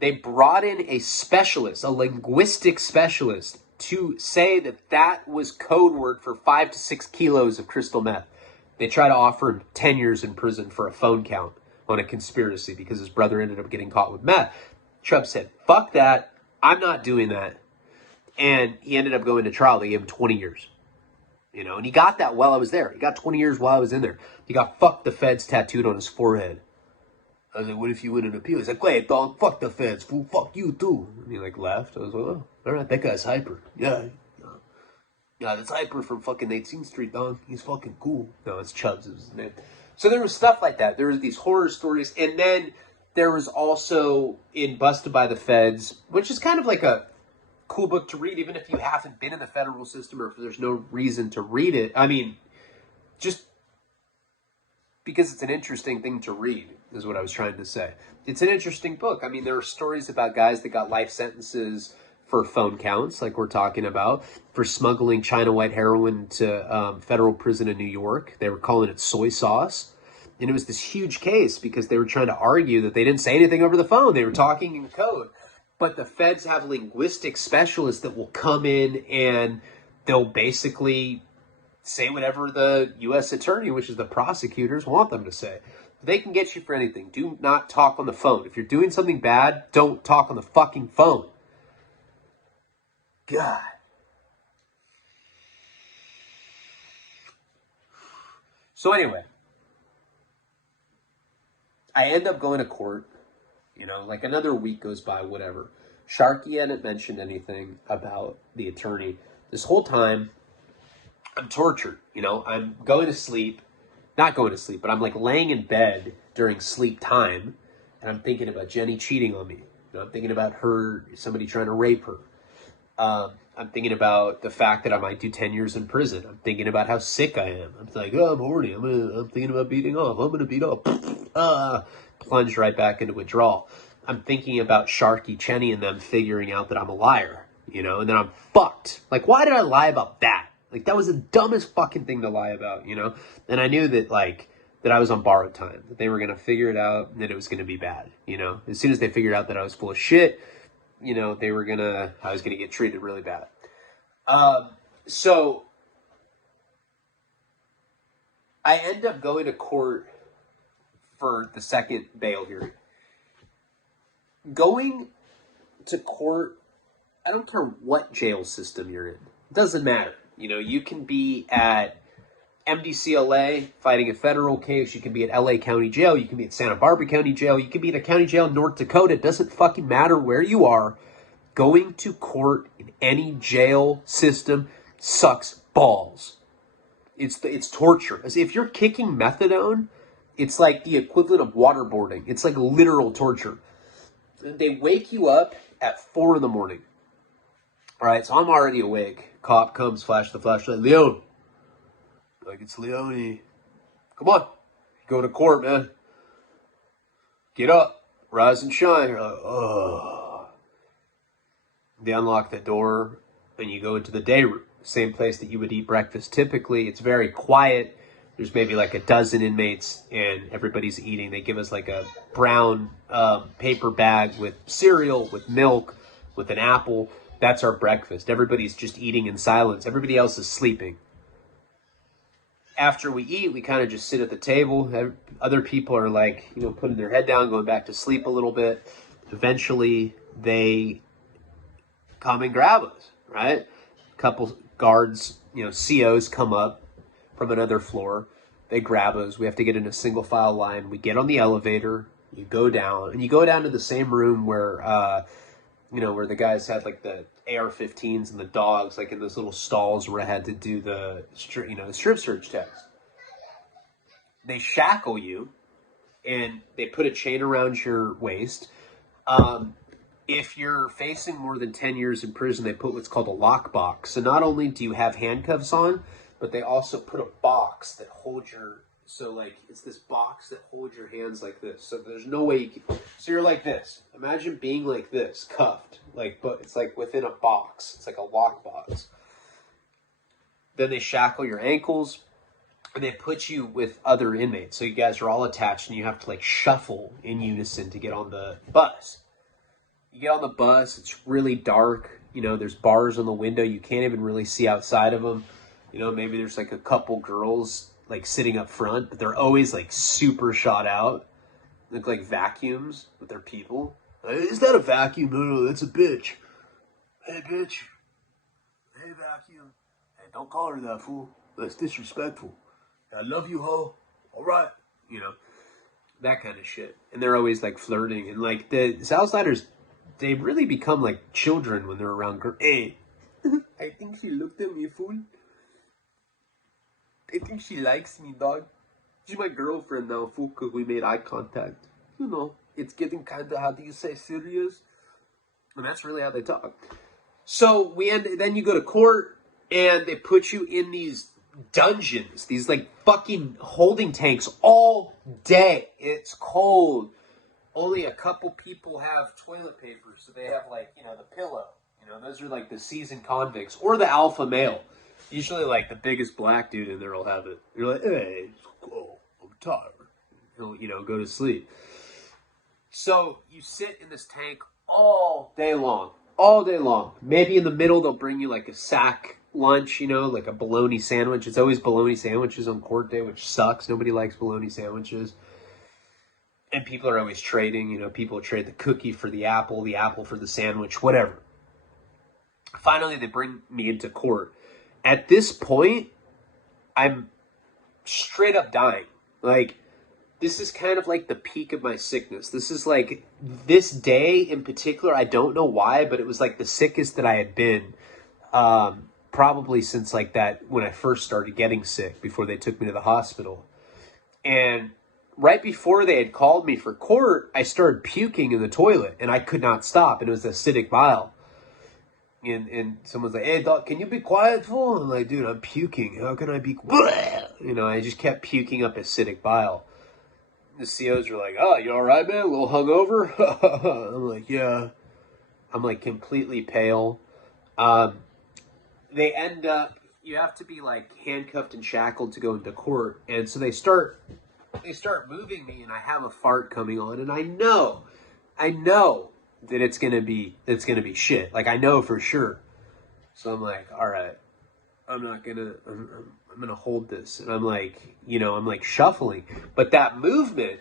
They brought in a specialist, a linguistic specialist, to say that that was code word for 5 to 6 kilos of crystal meth. They tried to offer him 10 years in prison for a phone count on a conspiracy because his brother ended up getting caught with meth. Trump said, fuck that. I'm not doing that. And he ended up going to trial. They gave him 20 years. You know, and he got that while I was there. He got 20 years while I was in there. He got fuck the feds tattooed on his forehead. I was like, what if you win an appeal? He's like, wait, dog, fuck the feds, fool, fuck you too. And he like left. I was like, oh, all right, that guy's hyper. Yeah, that's hyper from fucking 18th Street, dog. He's fucking cool. No, it's Chubbs is his name. So there was stuff like that. There was these horror stories. And then there was also in Busted by the Feds, which is kind of like a cool book to read, even if you haven't been in the federal system or if there's no reason to read it. I mean, just because it's an interesting thing to read is what I was trying to say. It's an interesting book. I mean, there are stories about guys that got life sentences for phone counts, like we're talking about, for smuggling China white heroin to federal prison in New York. They were calling it soy sauce. And it was this huge case because they were trying to argue that they didn't say anything over the phone. They were talking in code. But the feds have linguistic specialists that will come in and they'll basically say whatever the U.S. attorney, which is the prosecutors, want them to say. They can get you for anything. Do not talk on the phone. If you're doing something bad, don't talk on the fucking phone. God. So anyway, I end up going to court. You know, like another week goes by, whatever. Sharky hadn't mentioned anything about the attorney. This whole time, I'm tortured. You know, I'm going to sleep. Not going to sleep, but I'm like laying in bed during sleep time. And I'm thinking about Jenny cheating on me. You know, I'm thinking about her, somebody trying to rape her. I'm thinking about the fact that I might do 10 years in prison. I'm thinking about how sick I am. I'm like, oh, I'm horny. I'm thinking about beating off. I'm going to beat off. Plunge right back into withdrawal. I'm thinking about Sharky, Chenny, and them figuring out that I'm a liar, you know, and then I'm fucked. Like, why did I lie about that? Like, that was the dumbest fucking thing to lie about, you know? And I knew that, like, that I was on borrowed time, that they were going to figure it out, and that it was going to be bad, you know? As soon as they figured out that I was full of shit, you know, I was going to get treated really bad. So I end up going to court for the second bail hearing. Going to court, I don't care what jail system you're in. It doesn't matter. You know, you can be at MDCLA fighting a federal case. You can be at LA County Jail. You can be at Santa Barbara County Jail. You can be at a county jail in North Dakota. It doesn't fucking matter where you are. Going to court in any jail system sucks balls. It's torture. As if you're kicking methadone, it's like the equivalent of waterboarding. It's like literal torture. They wake you up at 4 in the morning. All right, so I'm already awake. Cop comes, flash the flashlight. Leon. Like, it's Leone. Come on. Go to court, man. Get up. Rise and shine. You're like, oh. They unlock the door, and you go into the day room. Same place that you would eat breakfast typically. It's very quiet. There's maybe like a dozen inmates, and everybody's eating. They give us like a brown paper bag with cereal, with milk, with an apple. That's our breakfast. Everybody's just eating in silence. Everybody else is sleeping. After we eat, we kind of just sit at the table. Other people are like, you know, putting their head down, going back to sleep a little bit. Eventually, they come and grab us, right? A couple guards, you know, COs come up from another floor. They grab us. We have to get in a single file line. We get on the elevator. You go down, and you go down to the same room where, you know, where the guys had like the AR-15s and the dogs, like in those little stalls where I had to do the, you know, the strip search test. They shackle you, and they put a chain around your waist. If you're facing more than 10 years in prison, they put what's called a lockbox. So not only do you have handcuffs on, but they also put a box that holds your So, like, it's this box that holds your hands like this. So there's no way you can... So you're like this. Imagine being like this, cuffed. Like, but it's like within a box. It's like a lock box. Then they shackle your ankles. And they put you with other inmates. So you guys are all attached and you have to, like, shuffle in unison to get on the bus. You get on the bus. It's really dark. You know, there's bars on the window. You can't even really see outside of them. You know, maybe there's, like, a couple girls like sitting up front, but they're always like super shot out. Look like vacuums with their people. Is that a vacuum? No, that's a bitch. Hey, bitch. Hey, vacuum. Hey, don't call her that, fool. That's disrespectful. I love you, ho. All right. You know, that kind of shit. And they're always like flirting. And like the Southsiders, they really become like children when they're around girls. Hey, I think she looked at me, fool. I think she likes me, dog. She's my girlfriend now, fool, because we made eye contact. You know, it's getting kind of, how do you say, serious? And that's really how they talk. So then you go to court, and they put you in these dungeons, these like fucking holding tanks all day. It's cold. Only a couple people have toilet paper, so they have like, you know, the pillow. You know, those are like the seasoned convicts or the alpha male. Usually, like, the biggest black dude in there will have it. You're like, hey, oh, I'm tired. He'll, you know, go to sleep. So, you sit in this tank all day long. All day long. Maybe in the middle, they'll bring you, like, a sack lunch, you know, like a bologna sandwich. It's always bologna sandwiches on court day, which sucks. Nobody likes bologna sandwiches. And people are always trading. You know, people trade the cookie for the apple for the sandwich, whatever. Finally, they bring me into court. At this point, I'm straight up dying. Like, this is kind of like the peak of my sickness. This is like, this day in particular, I don't know why, but it was like the sickest that I had been. Probably since like that, when I first started getting sick, before they took me to the hospital. And right before they had called me for court, I started puking in the toilet, and I could not stop, and it was acidic bile. And someone's like, hey, doc, can you be quiet, fool? I'm like, dude, I'm puking. How can I be quiet? You know, I just kept puking up acidic bile. The COs were like, oh, you all right, man? A little hungover? I'm like, yeah. I'm like completely pale. They end up, you have to be like handcuffed and shackled to go into court. And so they start moving me, and I have a fart coming on, and I know that it's gonna be shit. Like, I know for sure. So I'm like, all right, I'm gonna hold this. And I'm like, you know, I'm like shuffling. But that movement,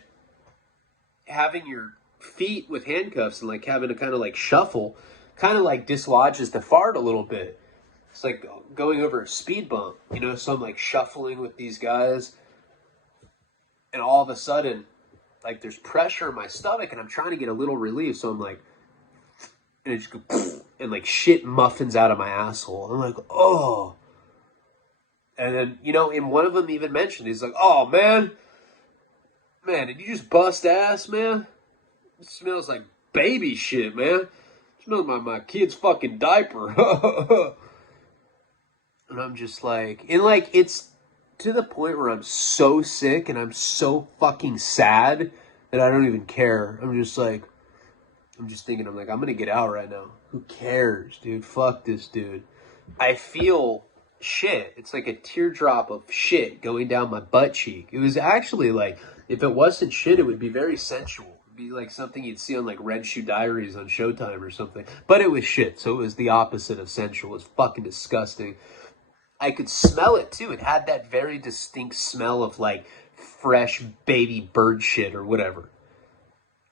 having your feet with handcuffs and like having to kind of like shuffle, kind of like dislodges the fart a little bit. It's like going over a speed bump, you know. So I'm like shuffling with these guys, and all of a sudden, like, there's pressure in my stomach, and I'm trying to get a little relief. So I'm like, and it just goes, and like shit muffins out of my asshole. I'm like, oh. And then, you know, and one of them even mentioned, he's like, oh, man, did you just bust ass, man? It smells like baby shit, man. It smells like my kid's fucking diaper. And I'm just like, and like, it's to the point where I'm so sick and I'm so fucking sad that I don't even care. I'm just thinking, I'm like, I'm gonna get out right now. Who cares, dude? Fuck this dude. I feel shit. It's like a teardrop of shit going down my butt cheek. It was actually like, if it wasn't shit, it would be very sensual. It'd be like something you'd see on like Red Shoe Diaries on Showtime or something. But it was shit, so it was the opposite of sensual. It was fucking disgusting. I could smell it too. It had that very distinct smell of like fresh baby bird shit or whatever.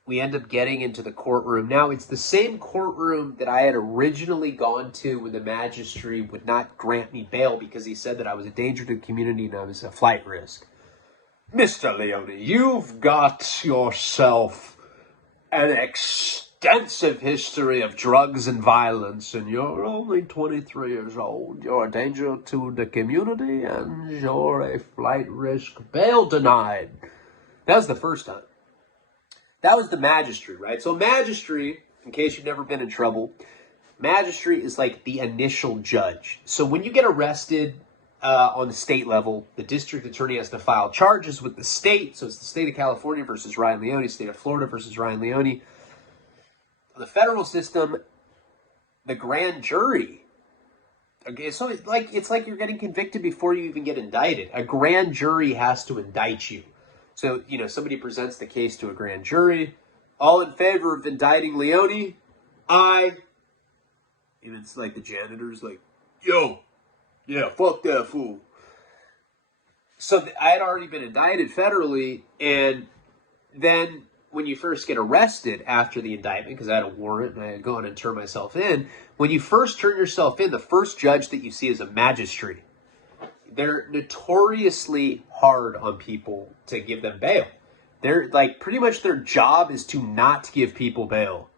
We end up getting into the courtroom. Now, it's the same courtroom that I had originally gone to when the magistrate would not grant me bail because he said that I was a danger to the community and I was a flight risk. Mr. Leone, you've got yourself an extensive history of drugs and violence, and you're only 23 years old. You're a danger to the community, and you're a flight risk. Bail denied. That was the first time. That was the magistrate, right? So magistrate, in case you've never been in trouble, magistrate is like the initial judge. So when you get arrested, on the state level, the district attorney has to file charges with the state. So it's the state of California versus Ryan Leone, state of Florida versus Ryan Leone. The federal system, the grand jury. Okay, so it's like you're getting convicted before you even get indicted. A grand jury has to indict you. So, somebody presents the case to a grand jury. All in favor of indicting Leone? Aye. And it's like the janitor's like, yo, yeah, fuck that fool. So I had already been indicted federally, and then when you first get arrested after the indictment, because I had a warrant and I had gone and turned myself in, when you first turn yourself in, the first judge that you see is a magistrate. They're notoriously hard on people to give them bail. They're like, pretty much their job is to not give people bail.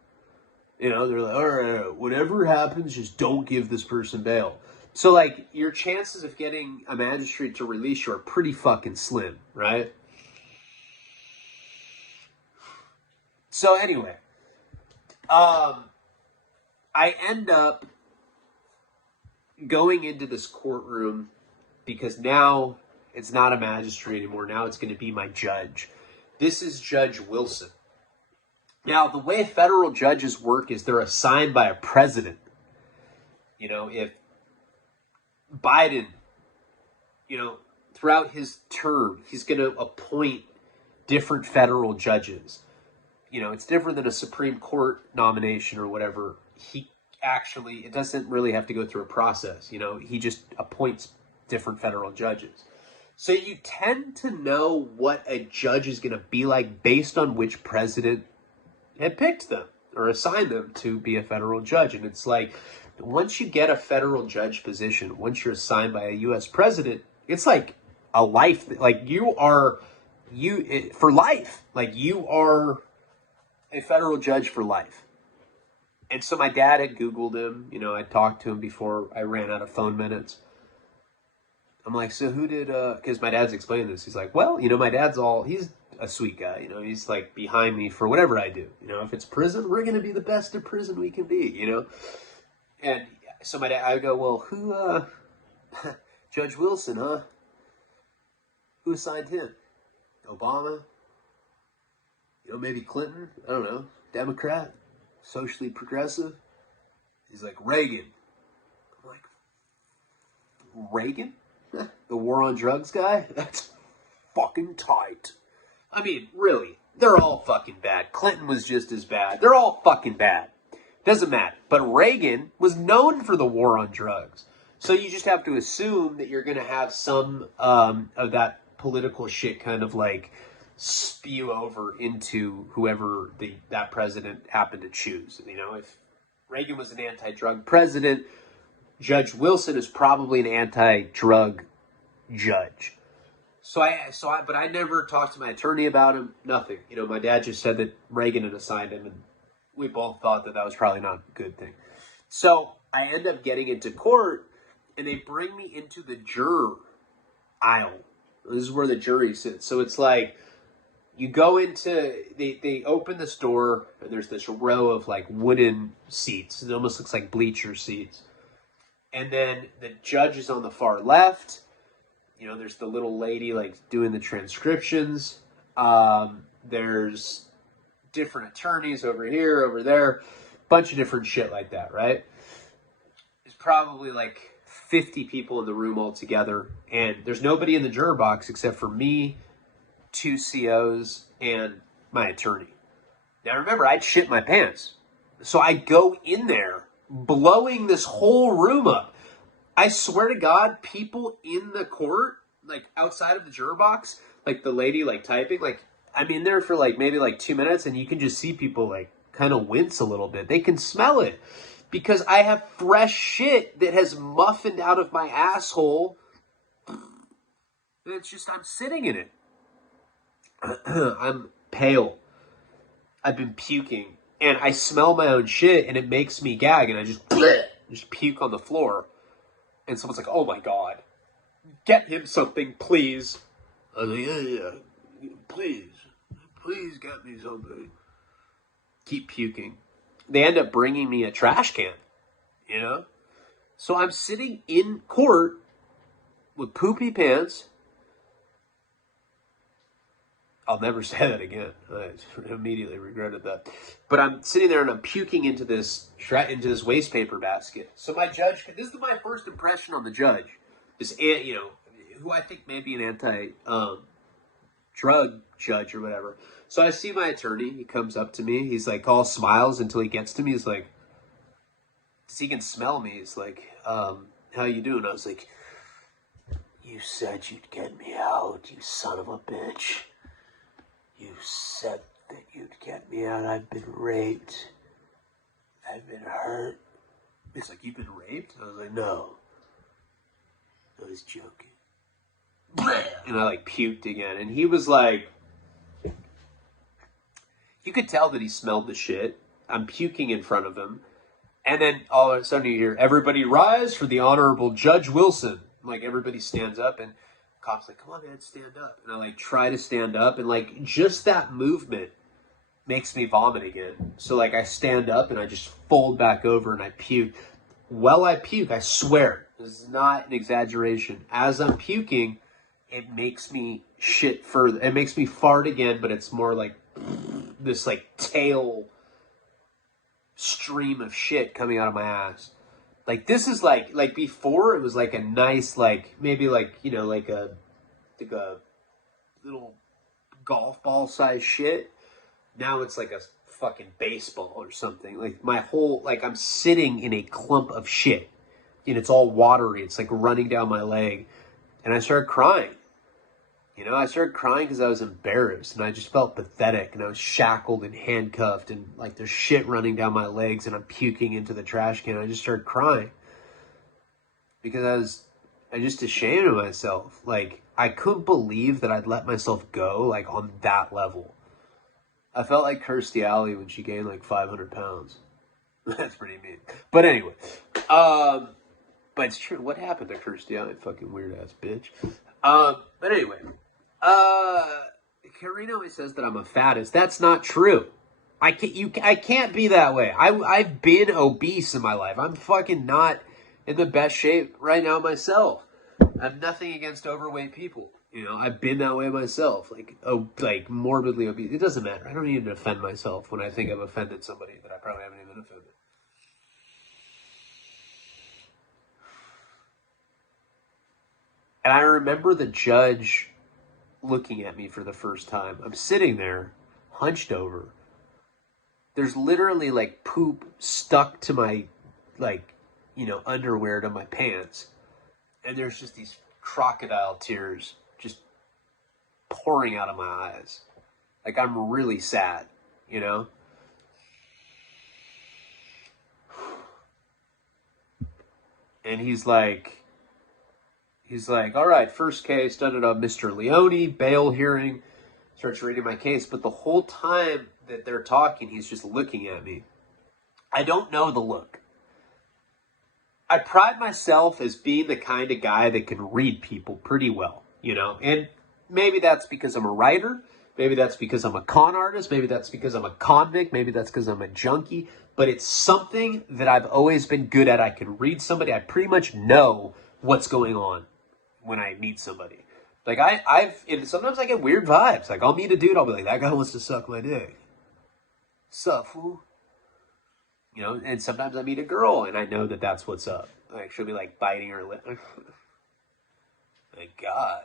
They're like, all right, whatever happens, just don't give this person bail. So, like, your chances of getting a magistrate to release you are pretty fucking slim, right? So, anyway, I end up going into this courtroom because now it's not a magistrate anymore. Now it's going to be my judge. This is Judge Wilson. Now, the way federal judges work is they're assigned by a president. If Biden, throughout his term, he's going to appoint different federal judges. It's different than a Supreme Court nomination or whatever. It doesn't really have to go through a process. He just appoints different federal judges. So you tend to know what a judge is going to be like based on which president had picked them or assigned them to be a federal judge. And it's like, once you get a federal judge position, once you're assigned by a U.S. president, it's like a life, like for life, like you are a federal judge for life. And so my dad had Googled him, I talked to him before I ran out of phone minutes. I'm like, so who did, because my dad's explaining this. He's like, well, my dad's he's a sweet guy, he's like behind me for whatever I do. If it's prison, we're going to be the best of prison we can be, And so my dad, I go, well, who, Judge Wilson, huh? Who assigned him? Obama? Maybe Clinton? I don't know. Democrat? Socially progressive? He's like, Reagan. I'm like, Reagan? The war on drugs guy? That's fucking tight. I mean, really, they're all fucking bad. Clinton was just as bad. They're all fucking bad. Doesn't matter. But Reagan was known for the war on drugs. So you just have to assume that you're going to have some of that political shit kind of like spew over into whoever that president happened to choose. If Reagan was an anti-drug president, Judge Wilson is probably an anti-drug judge. But I never talked to my attorney about him. Nothing. My dad just said that Reagan had assigned him, and we both thought that was probably not a good thing. So I end up getting into court, and they bring me into the juror aisle. This is where the jury sits. So it's like, you go into, they open this door, and there's this row of like wooden seats. It almost looks like bleacher seats. And then the judge is on the far left. There's the little lady like doing the transcriptions. There's different attorneys over here, over there. Bunch of different shit like that, right? There's probably like 50 people in the room altogether. And there's nobody in the juror box except for me, 2 COs, and my attorney. Now remember, I'd shit my pants. So I go in there, blowing this whole room up. I swear to God, people in the court, like outside of the juror box, like the lady like typing, like I'm in there for like maybe like 2 minutes, and you can just see people like kind of wince a little bit. They can smell it because I have fresh shit that has muffined out of my asshole. And it's just, I'm sitting in it. I'm pale. I've been puking, and I smell my own shit, and it makes me gag, and I just puke on the floor. And someone's like, oh my God, get him something, please. I was like, yeah, please get me something. Keep puking. They end up bringing me a trash can, So I'm sitting in court. with poopy pants. I'll never say that again. I immediately regretted that. But I'm sitting there and I'm puking into this waste paper basket. So my judge, this is my first impression on the judge. This, who I think may be an drug judge or whatever. So I see my attorney. He comes up to me. He's like all smiles until he gets to me. He's like, because he can smell me. He's like, how you doing? I was like, you said you'd get me out, you son of a bitch. You said that you'd get me out. I've been raped. I've been hurt. He's like, you've been raped? I was like, no. I was joking. And I like puked again. And he was like, you could tell that he smelled the shit. I'm puking in front of him. And then all of a sudden you hear, everybody rise for the Honorable Judge Wilson. Like everybody stands up and the cop's like, come on man, stand up. And I like try to stand up and like just that movement makes me vomit again. So like I stand up and I just fold back over and I puke. While I puke, I swear, this is not an exaggeration. As I'm puking, it makes me shit further. It makes me fart again, but it's more like this like tail stream of shit coming out of my ass. Like this is like before it was like a nice like maybe like like a little golf ball size shit. Now it's like a fucking baseball or something. Like my whole like I'm sitting in a clump of shit and it's all watery. It's like running down my leg, and I started crying. I started crying because I was embarrassed and I just felt pathetic and I was shackled and handcuffed and like there's shit running down my legs and I'm puking into the trash can. I just started crying because I just ashamed of myself. Like I couldn't believe that I'd let myself go like on that level. I felt like Kirstie Alley when she gained like 500 pounds. That's pretty mean. But anyway, but it's true. What happened to Kirstie Alley? Fucking weird ass bitch. But anyway, Karina always says that I'm a fattest. That's not true. I can't be that way. I've been obese in my life. I'm fucking not in the best shape right now myself. I have nothing against overweight people. I've been that way myself. Like morbidly obese. It doesn't matter. I don't need to defend myself when I think I've offended somebody that I probably haven't even offended. And I remember the judge looking at me for the first time. I'm sitting there, hunched over. There's literally like poop stuck to my, underwear to my pants. And there's just these crocodile tears just pouring out of my eyes. Like I'm really sad, And he's like, all right, first case, Mr. Leone, bail hearing, starts reading my case. But the whole time that they're talking, he's just looking at me. I don't know the look. I pride myself as being the kind of guy that can read people pretty well, and maybe that's because I'm a writer. Maybe that's because I'm a con artist. Maybe that's because I'm a convict. Maybe that's because I'm a junkie. But it's something that I've always been good at. I can read somebody. I pretty much know what's going on when I meet somebody. Like sometimes I get weird vibes. Like I'll meet a dude, I'll be like, that guy wants to suck my dick. Sup, fool? And sometimes I meet a girl and I know that that's what's up. Like she'll be like biting her lip. Thank God.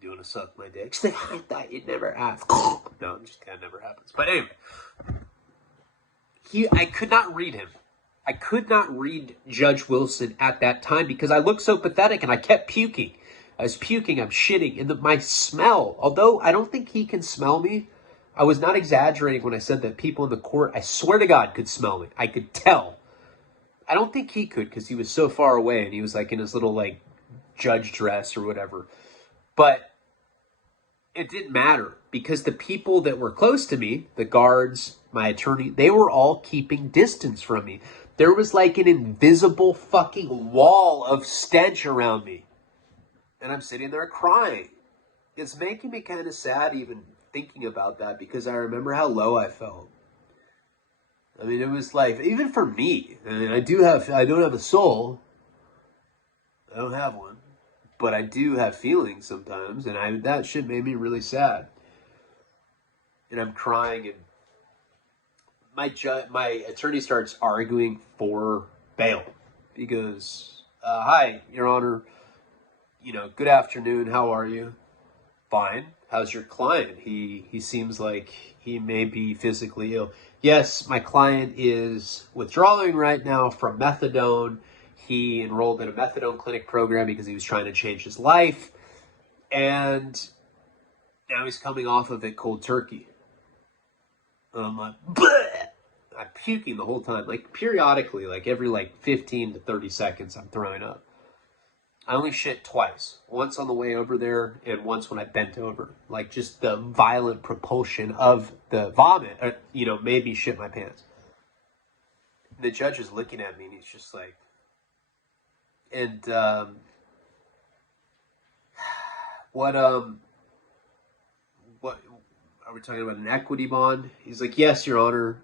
Do you want to suck my dick? She's like, I thought you'd never ask. No, that never happens. But anyway, I could not read him. I could not read Judge Wilson at that time because I looked so pathetic and I kept puking. I was puking, I'm shitting, and my smell, although I don't think he can smell me, I was not exaggerating when I said that people in the court, I swear to God, could smell me. I could tell. I don't think he could because he was so far away and he was like in his little like judge dress or whatever. But it didn't matter because the people that were close to me, the guards, my attorney, they were all keeping distance from me. There was like an invisible fucking wall of stench around me. And I'm sitting there crying. It's making me kind of sad even thinking about that because I remember how low I felt. I mean, it was like, even for me, I mean, I don't have a soul. I don't have one. but I do have feelings sometimes, and that shit made me really sad. And I'm crying, and my attorney starts arguing for bail. He goes, "Hi, Your Honor. Good afternoon. How are you? Fine. How's your client? He seems like he may be physically ill. Yes, my client is withdrawing right now from methadone. He enrolled in a methadone clinic program because he was trying to change his life, and now he's coming off of it cold turkey." And I'm like, bleh! I'm puking the whole time, like periodically, like every 15 to 30 seconds, I'm throwing up. I only shit twice. Once on the way over there, and once when I bent over. Like, just the violent propulsion of the vomit, made me shit my pants. The judge is looking at me, and he's just like, what are we talking about, an equity bond? He's like, yes, Your Honor.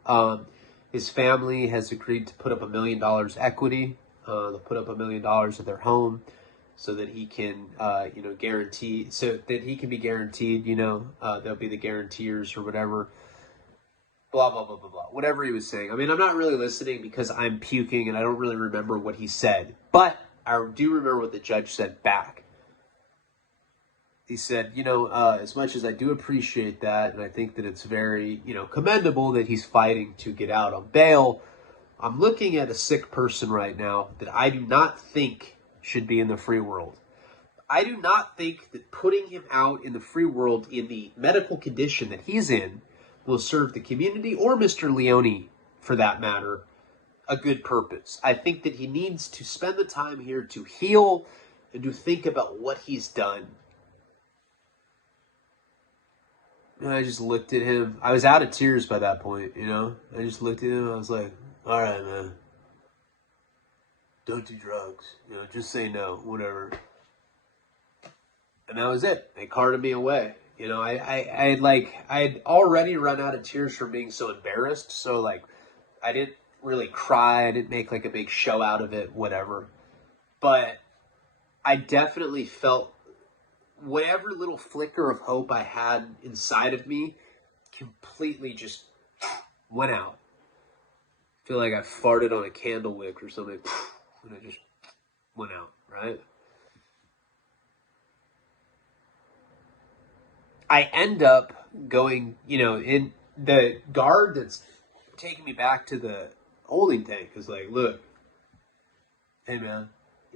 His family has agreed to put up $1 million equity. They'll put up $1 million at their home, so that he can, guarantee, so that he can be guaranteed, they'll be the guarantors or whatever, blah, blah, blah, blah, blah, whatever he was saying. I mean, I'm not really listening because I'm puking and I don't really remember what he said, but I do remember what the judge said back. He said, as much as I do appreciate that, and I think that it's very, commendable that he's fighting to get out on bail, I'm looking at a sick person right now that I do not think should be in the free world. I do not think that putting him out in the free world in the medical condition that he's in will serve the community, or Mr. Leone, for that matter, a good purpose. I think that he needs to spend the time here to heal and to think about what he's done. And I just looked at him. I was out of tears by that point, I just looked at him. I was like, all right, man. Don't do drugs. Just say no, whatever. And that was it. They carted me away. I had already run out of tears from being so embarrassed. So, I didn't really cry. I didn't make, a big show out of it, whatever. But I definitely felt whatever little flicker of hope I had inside of me completely just went out. I feel like I farted on a candle wick or something, and it just went out, right? I end up going, in the guard that's taking me back to the holding tank is like, look, hey man,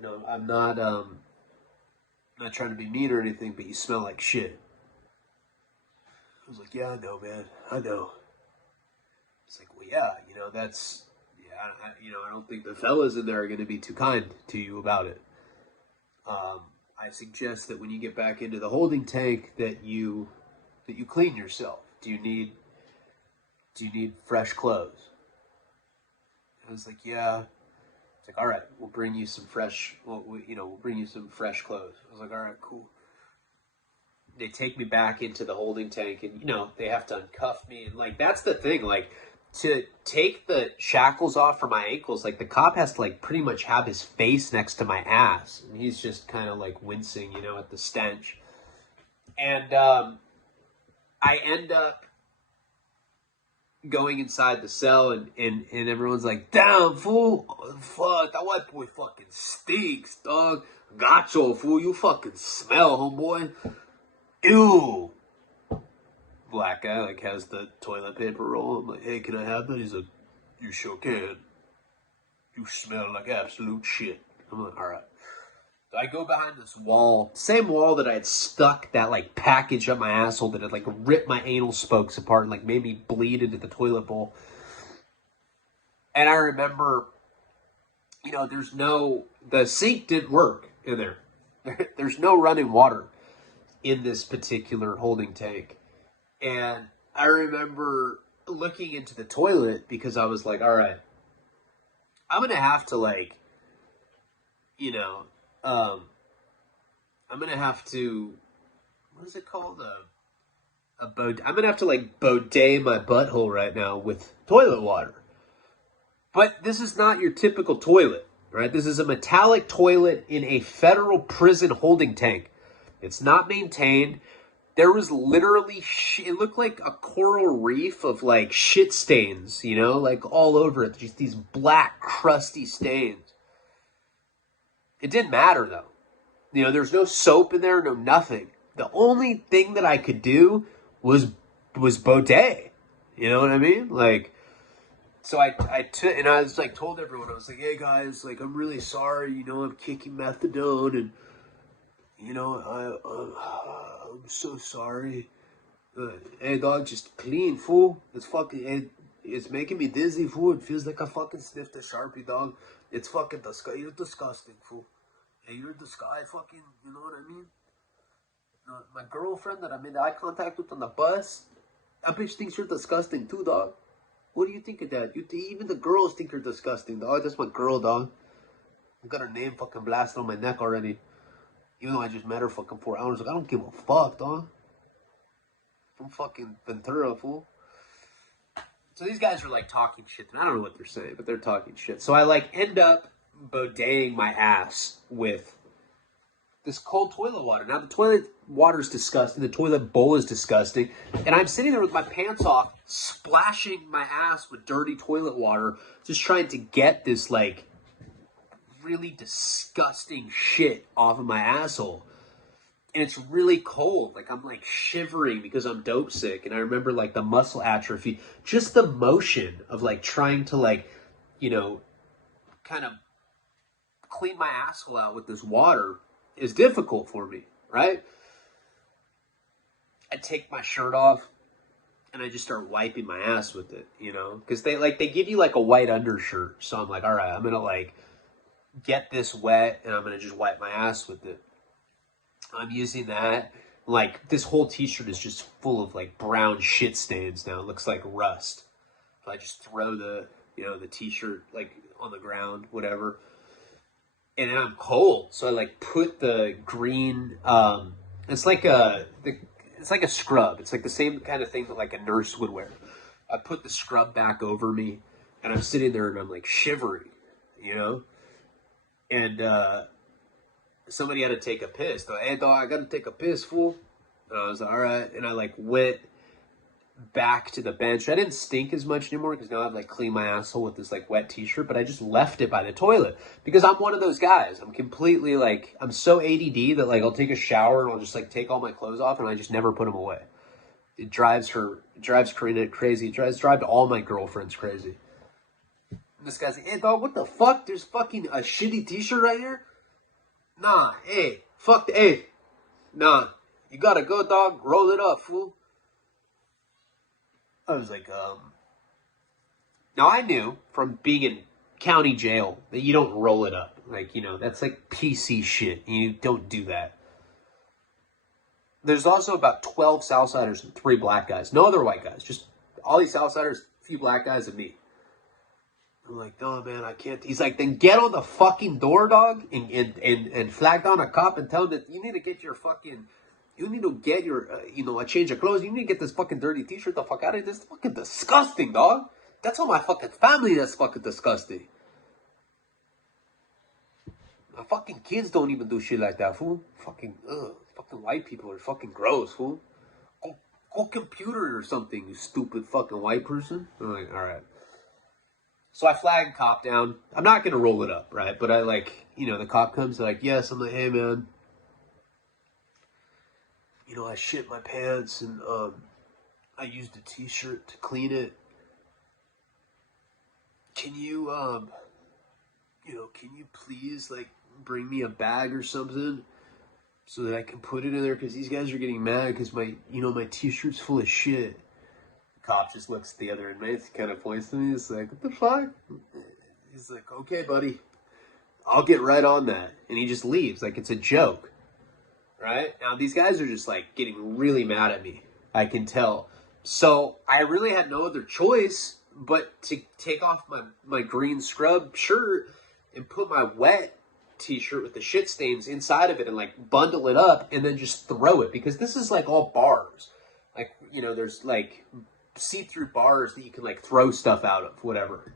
I'm not trying to be mean or anything, but you smell like shit. I was like, yeah, I know, man, I know. It's like, well, yeah, I don't think the fellas in there are going to be too kind to you about it. I suggest that when you get back into the holding tank that you clean yourself. Do you need fresh clothes? I was like, yeah. It's like, all right, we'll bring you some fresh clothes. I was like, all right, cool. They take me back into the holding tank, and they have to uncuff me, and that's the thing, to take the shackles off from my ankles, the cop has to pretty much have his face next to my ass, and he's just kind of wincing, at the stench. And I end up going inside the cell, and everyone's like, damn, fool, fuck, that white boy fucking stinks, dog. Gotcha, fool, you fucking smell, homeboy. Ew. Black guy, has the toilet paper roll. I'm like, hey, can I have that? He's like, you sure can. You smell like absolute shit. I'm like, all right. So I go behind this wall, same wall that I had stuck that package up my asshole that had ripped my anal spokes apart and made me bleed into the toilet bowl. And I remember, the sink didn't work in there. There's no running water in this particular holding tank. And I remember looking into the toilet because I was like, all right, I'm going to have to I'm going to have to, what is it called? I'm going to have to bidet my butthole right now with toilet water. But this is not your typical toilet. right? This is a metallic toilet in a federal prison holding tank. It's not maintained. There was literally, it looked like a coral reef of like shit stains, you know, like all over it. Just these black, crusty stains. It didn't matter though. You know, there's no soap in there, no nothing. The only thing that I could do was bidet. You know what I mean? Like, so I took, and I was like, told everyone, I was like, hey guys, like, I'm really sorry, you know, I'm kicking methadone, and, you know, I'm so sorry. Hey dog, just clean, fool. It's fucking, it's making me dizzy, fool. It feels like I fucking sniffed a Sharpie, dog. It's fucking disgusting. You're disgusting, fool. Hey, you're disgusting, fucking, you know what I mean? My girlfriend that I made eye contact with on the bus, that bitch thinks you're disgusting too, dog. What do you think of that? Even the girls think you're disgusting, dog. That's my girl, dog. I got her name fucking blasted on my neck already. Even though I just met her fucking 4 hours ago. I don't give a fuck, dog. I'm fucking Ventura, fool. So these guys are like talking shit. I don't know what they're saying, but they're talking shit. So I like end up bideting my ass with this cold toilet water. Now the toilet water is disgusting. The toilet bowl is disgusting. And I'm sitting there with my pants off, splashing my ass with dirty toilet water, just trying to get this like really disgusting shit off of my asshole. And it's really cold. Like I'm like shivering because I'm dope sick. And I remember like the muscle atrophy, just the motion of like trying to like, you know, kind of clean my asshole out with this water is difficult for me, right? I take my shirt off and I just start wiping my ass with it, you know, because they give you like a white undershirt. So I'm like, all right, I'm gonna like get this wet and I'm gonna just wipe my ass with it. I'm using that. Like this whole t-shirt is just full of like brown shit stains now. It looks like rust. So I just throw the, you know, the t-shirt like on the ground, whatever. And then I'm cold, so I like put the green. It's like it's like a scrub. It's like the same kind of thing that like a nurse would wear. I put the scrub back over me, and I'm sitting there and I'm like shivering, you know. And somebody had to take a piss. They're like, hey dog, I gotta take a piss, fool. And I was like, all right. And I like went back to the bench. I didn't stink as much anymore because now I've like cleaned my asshole with this like wet t-shirt, but I just left it by the toilet because I'm one of those guys. I'm completely like, I'm so ADD that like I'll take a shower and I'll just like take all my clothes off and I just never put them away. It drives Karina crazy. It drives all my girlfriends crazy. And this guy's like, hey dog, what the fuck? There's fucking a shitty t-shirt right here? Nah, hey, fuck the, hey. Nah, you gotta go dog, roll it up, fool. I was like, now I knew from being in county jail that you don't roll it up. Like, you know, that's like PC shit. You don't do that. There's also about 12 Southsiders and 3 black guys. No other white guys. Just all these Southsiders, a few black guys, and me. I'm like, no, man, I can't. He's like, then get on the fucking door, dog, and flag down a cop and tell him that you need to get your fucking... You need to get your, you know, a change of clothes. You need to get this fucking dirty t-shirt the fuck out of here. This is fucking disgusting, dog. That's all my fucking family that's fucking disgusting. My fucking kids don't even do shit like that, fool. Fucking, fucking white people are fucking gross, fool. Go computer or something, you stupid fucking white person. I'm like, all right. So I flag a cop down. I'm not going to roll it up, right? But I like, you know, the cop comes, they're like, yes. I'm like, hey, man. You know, I shit my pants and I used a t-shirt to clean it. Can you, you know, can you please, like, bring me a bag or something so that I can put it in there? Because these guys are getting mad because my, you know, my t-shirt's full of shit. The cop just looks at the other inmates, kind of points to me. He's like, what the fuck? He's like, okay, buddy, I'll get right on that. And he just leaves like it's a joke. Right? Now, these guys are just, like, getting really mad at me. I can tell. So, I really had no other choice but to take off my green scrub shirt and put my wet t-shirt with the shit stains inside of it and, like, bundle it up and then just throw it. Because this is, like, all bars. Like, you know, there's, like, see-through bars that you can, like, throw stuff out of, whatever.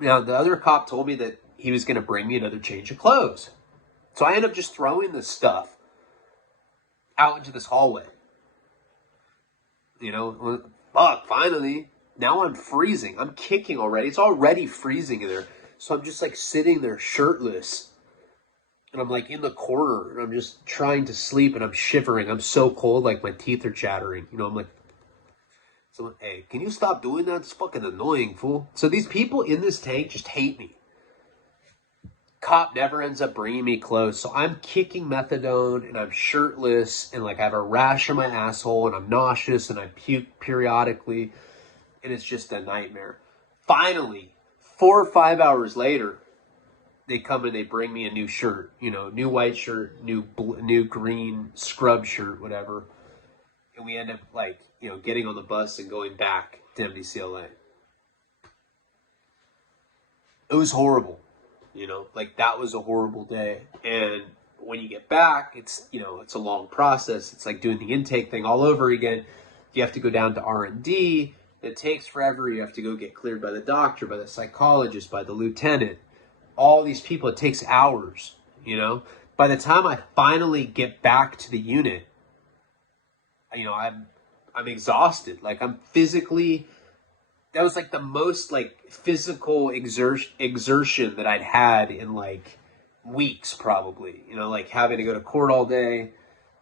Now, the other cop told me that he was going to bring me another change of clothes. So I end up just throwing this stuff out into this hallway. You know, fuck, finally. Now I'm freezing. I'm kicking already. It's already freezing in there. So I'm just like sitting there shirtless. And I'm like in the corner. And I'm just trying to sleep. And I'm shivering. I'm so cold. Like my teeth are chattering. You know, I'm like, someone, hey, can you stop doing that? It's fucking annoying, fool. So these people in this tank just hate me. Cop never ends up bringing me clothes. So I'm kicking methadone and I'm shirtless. And like I have a rash on my asshole. And I'm nauseous. And I puke periodically. And it's just a nightmare. Finally, 4 or 5 hours later, they come and they bring me a new shirt. You know, new white shirt, new green scrub shirt, whatever. And we end up like, you know, getting on the bus and going back to MDCLA. It was horrible. You know, like that was a horrible day. And when you get back, it's, you know, it's a long process. It's like doing the intake thing all over again. You have to go down to R&D. It takes forever. You have to go get cleared by the doctor, by the psychologist, by the lieutenant. All these people, it takes hours, you know. By the time I finally get back to the unit, you know, I'm exhausted. Like I'm physically, that was like the most like physical exertion that I'd had in like weeks probably. You know, like having to go to court all day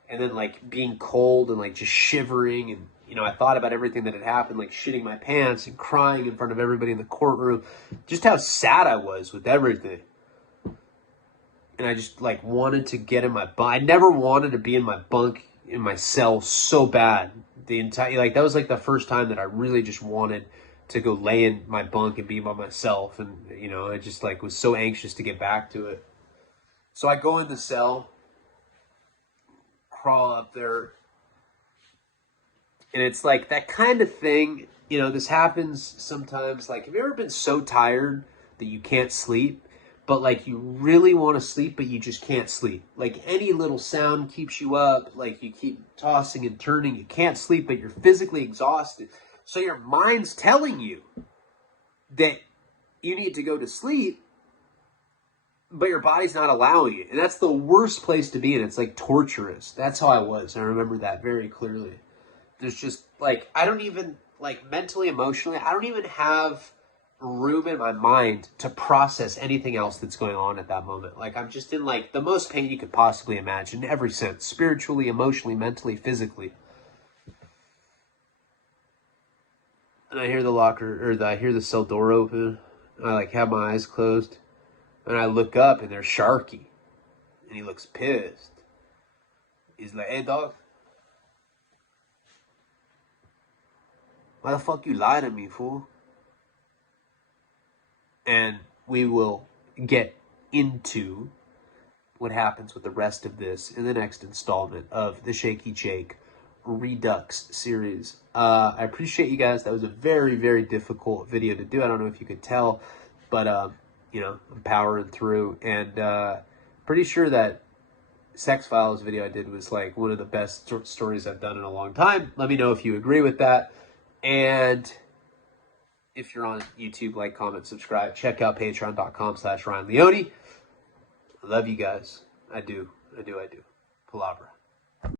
and then like being cold and like just shivering. And, you know, I thought about everything that had happened, like shitting my pants and crying in front of everybody in the courtroom. Just how sad I was with everything. And I just like wanted to get in my bunk. I never wanted to be in my bunk, in my cell so bad. The entire, like that was like the first time that I really just wanted to go lay in my bunk and be by myself. And, you know, I just like was so anxious to get back to it. So I go in the cell, crawl up there. And it's like that kind of thing, you know, this happens sometimes. Like, have you ever been so tired that you can't sleep, but like you really want to sleep, but you just can't sleep? Like any little sound keeps you up, like you keep tossing and turning, you can't sleep, but you're physically exhausted. So your mind's telling you that you need to go to sleep, but your body's not allowing it. And that's the worst place to be in. It's like torturous. That's how I was. I remember that very clearly. There's just like, I don't even like mentally, emotionally, I don't even have room in my mind to process anything else that's going on at that moment. Like I'm just in like the most pain you could possibly imagine in every sense, spiritually, emotionally, mentally, physically. And I hear the locker, or I hear the cell door open. I like have my eyes closed and I look up and there's Sharky and he looks pissed. He's like, hey dog, why the fuck you lie to me, fool? And we will get into what happens with the rest of this in the next installment of the Shaky Jake Redux series. I appreciate you guys. That was a very, very difficult video to do. I don't know if you could tell, but, you know, I'm powering through. And pretty sure that Sex Files video I did was like one of the best stories I've done in a long time. Let me know if you agree with that. And if you're on YouTube, like, comment, subscribe. Check out patreon.com/Ryan Leone. I love you guys. I do. Palabra.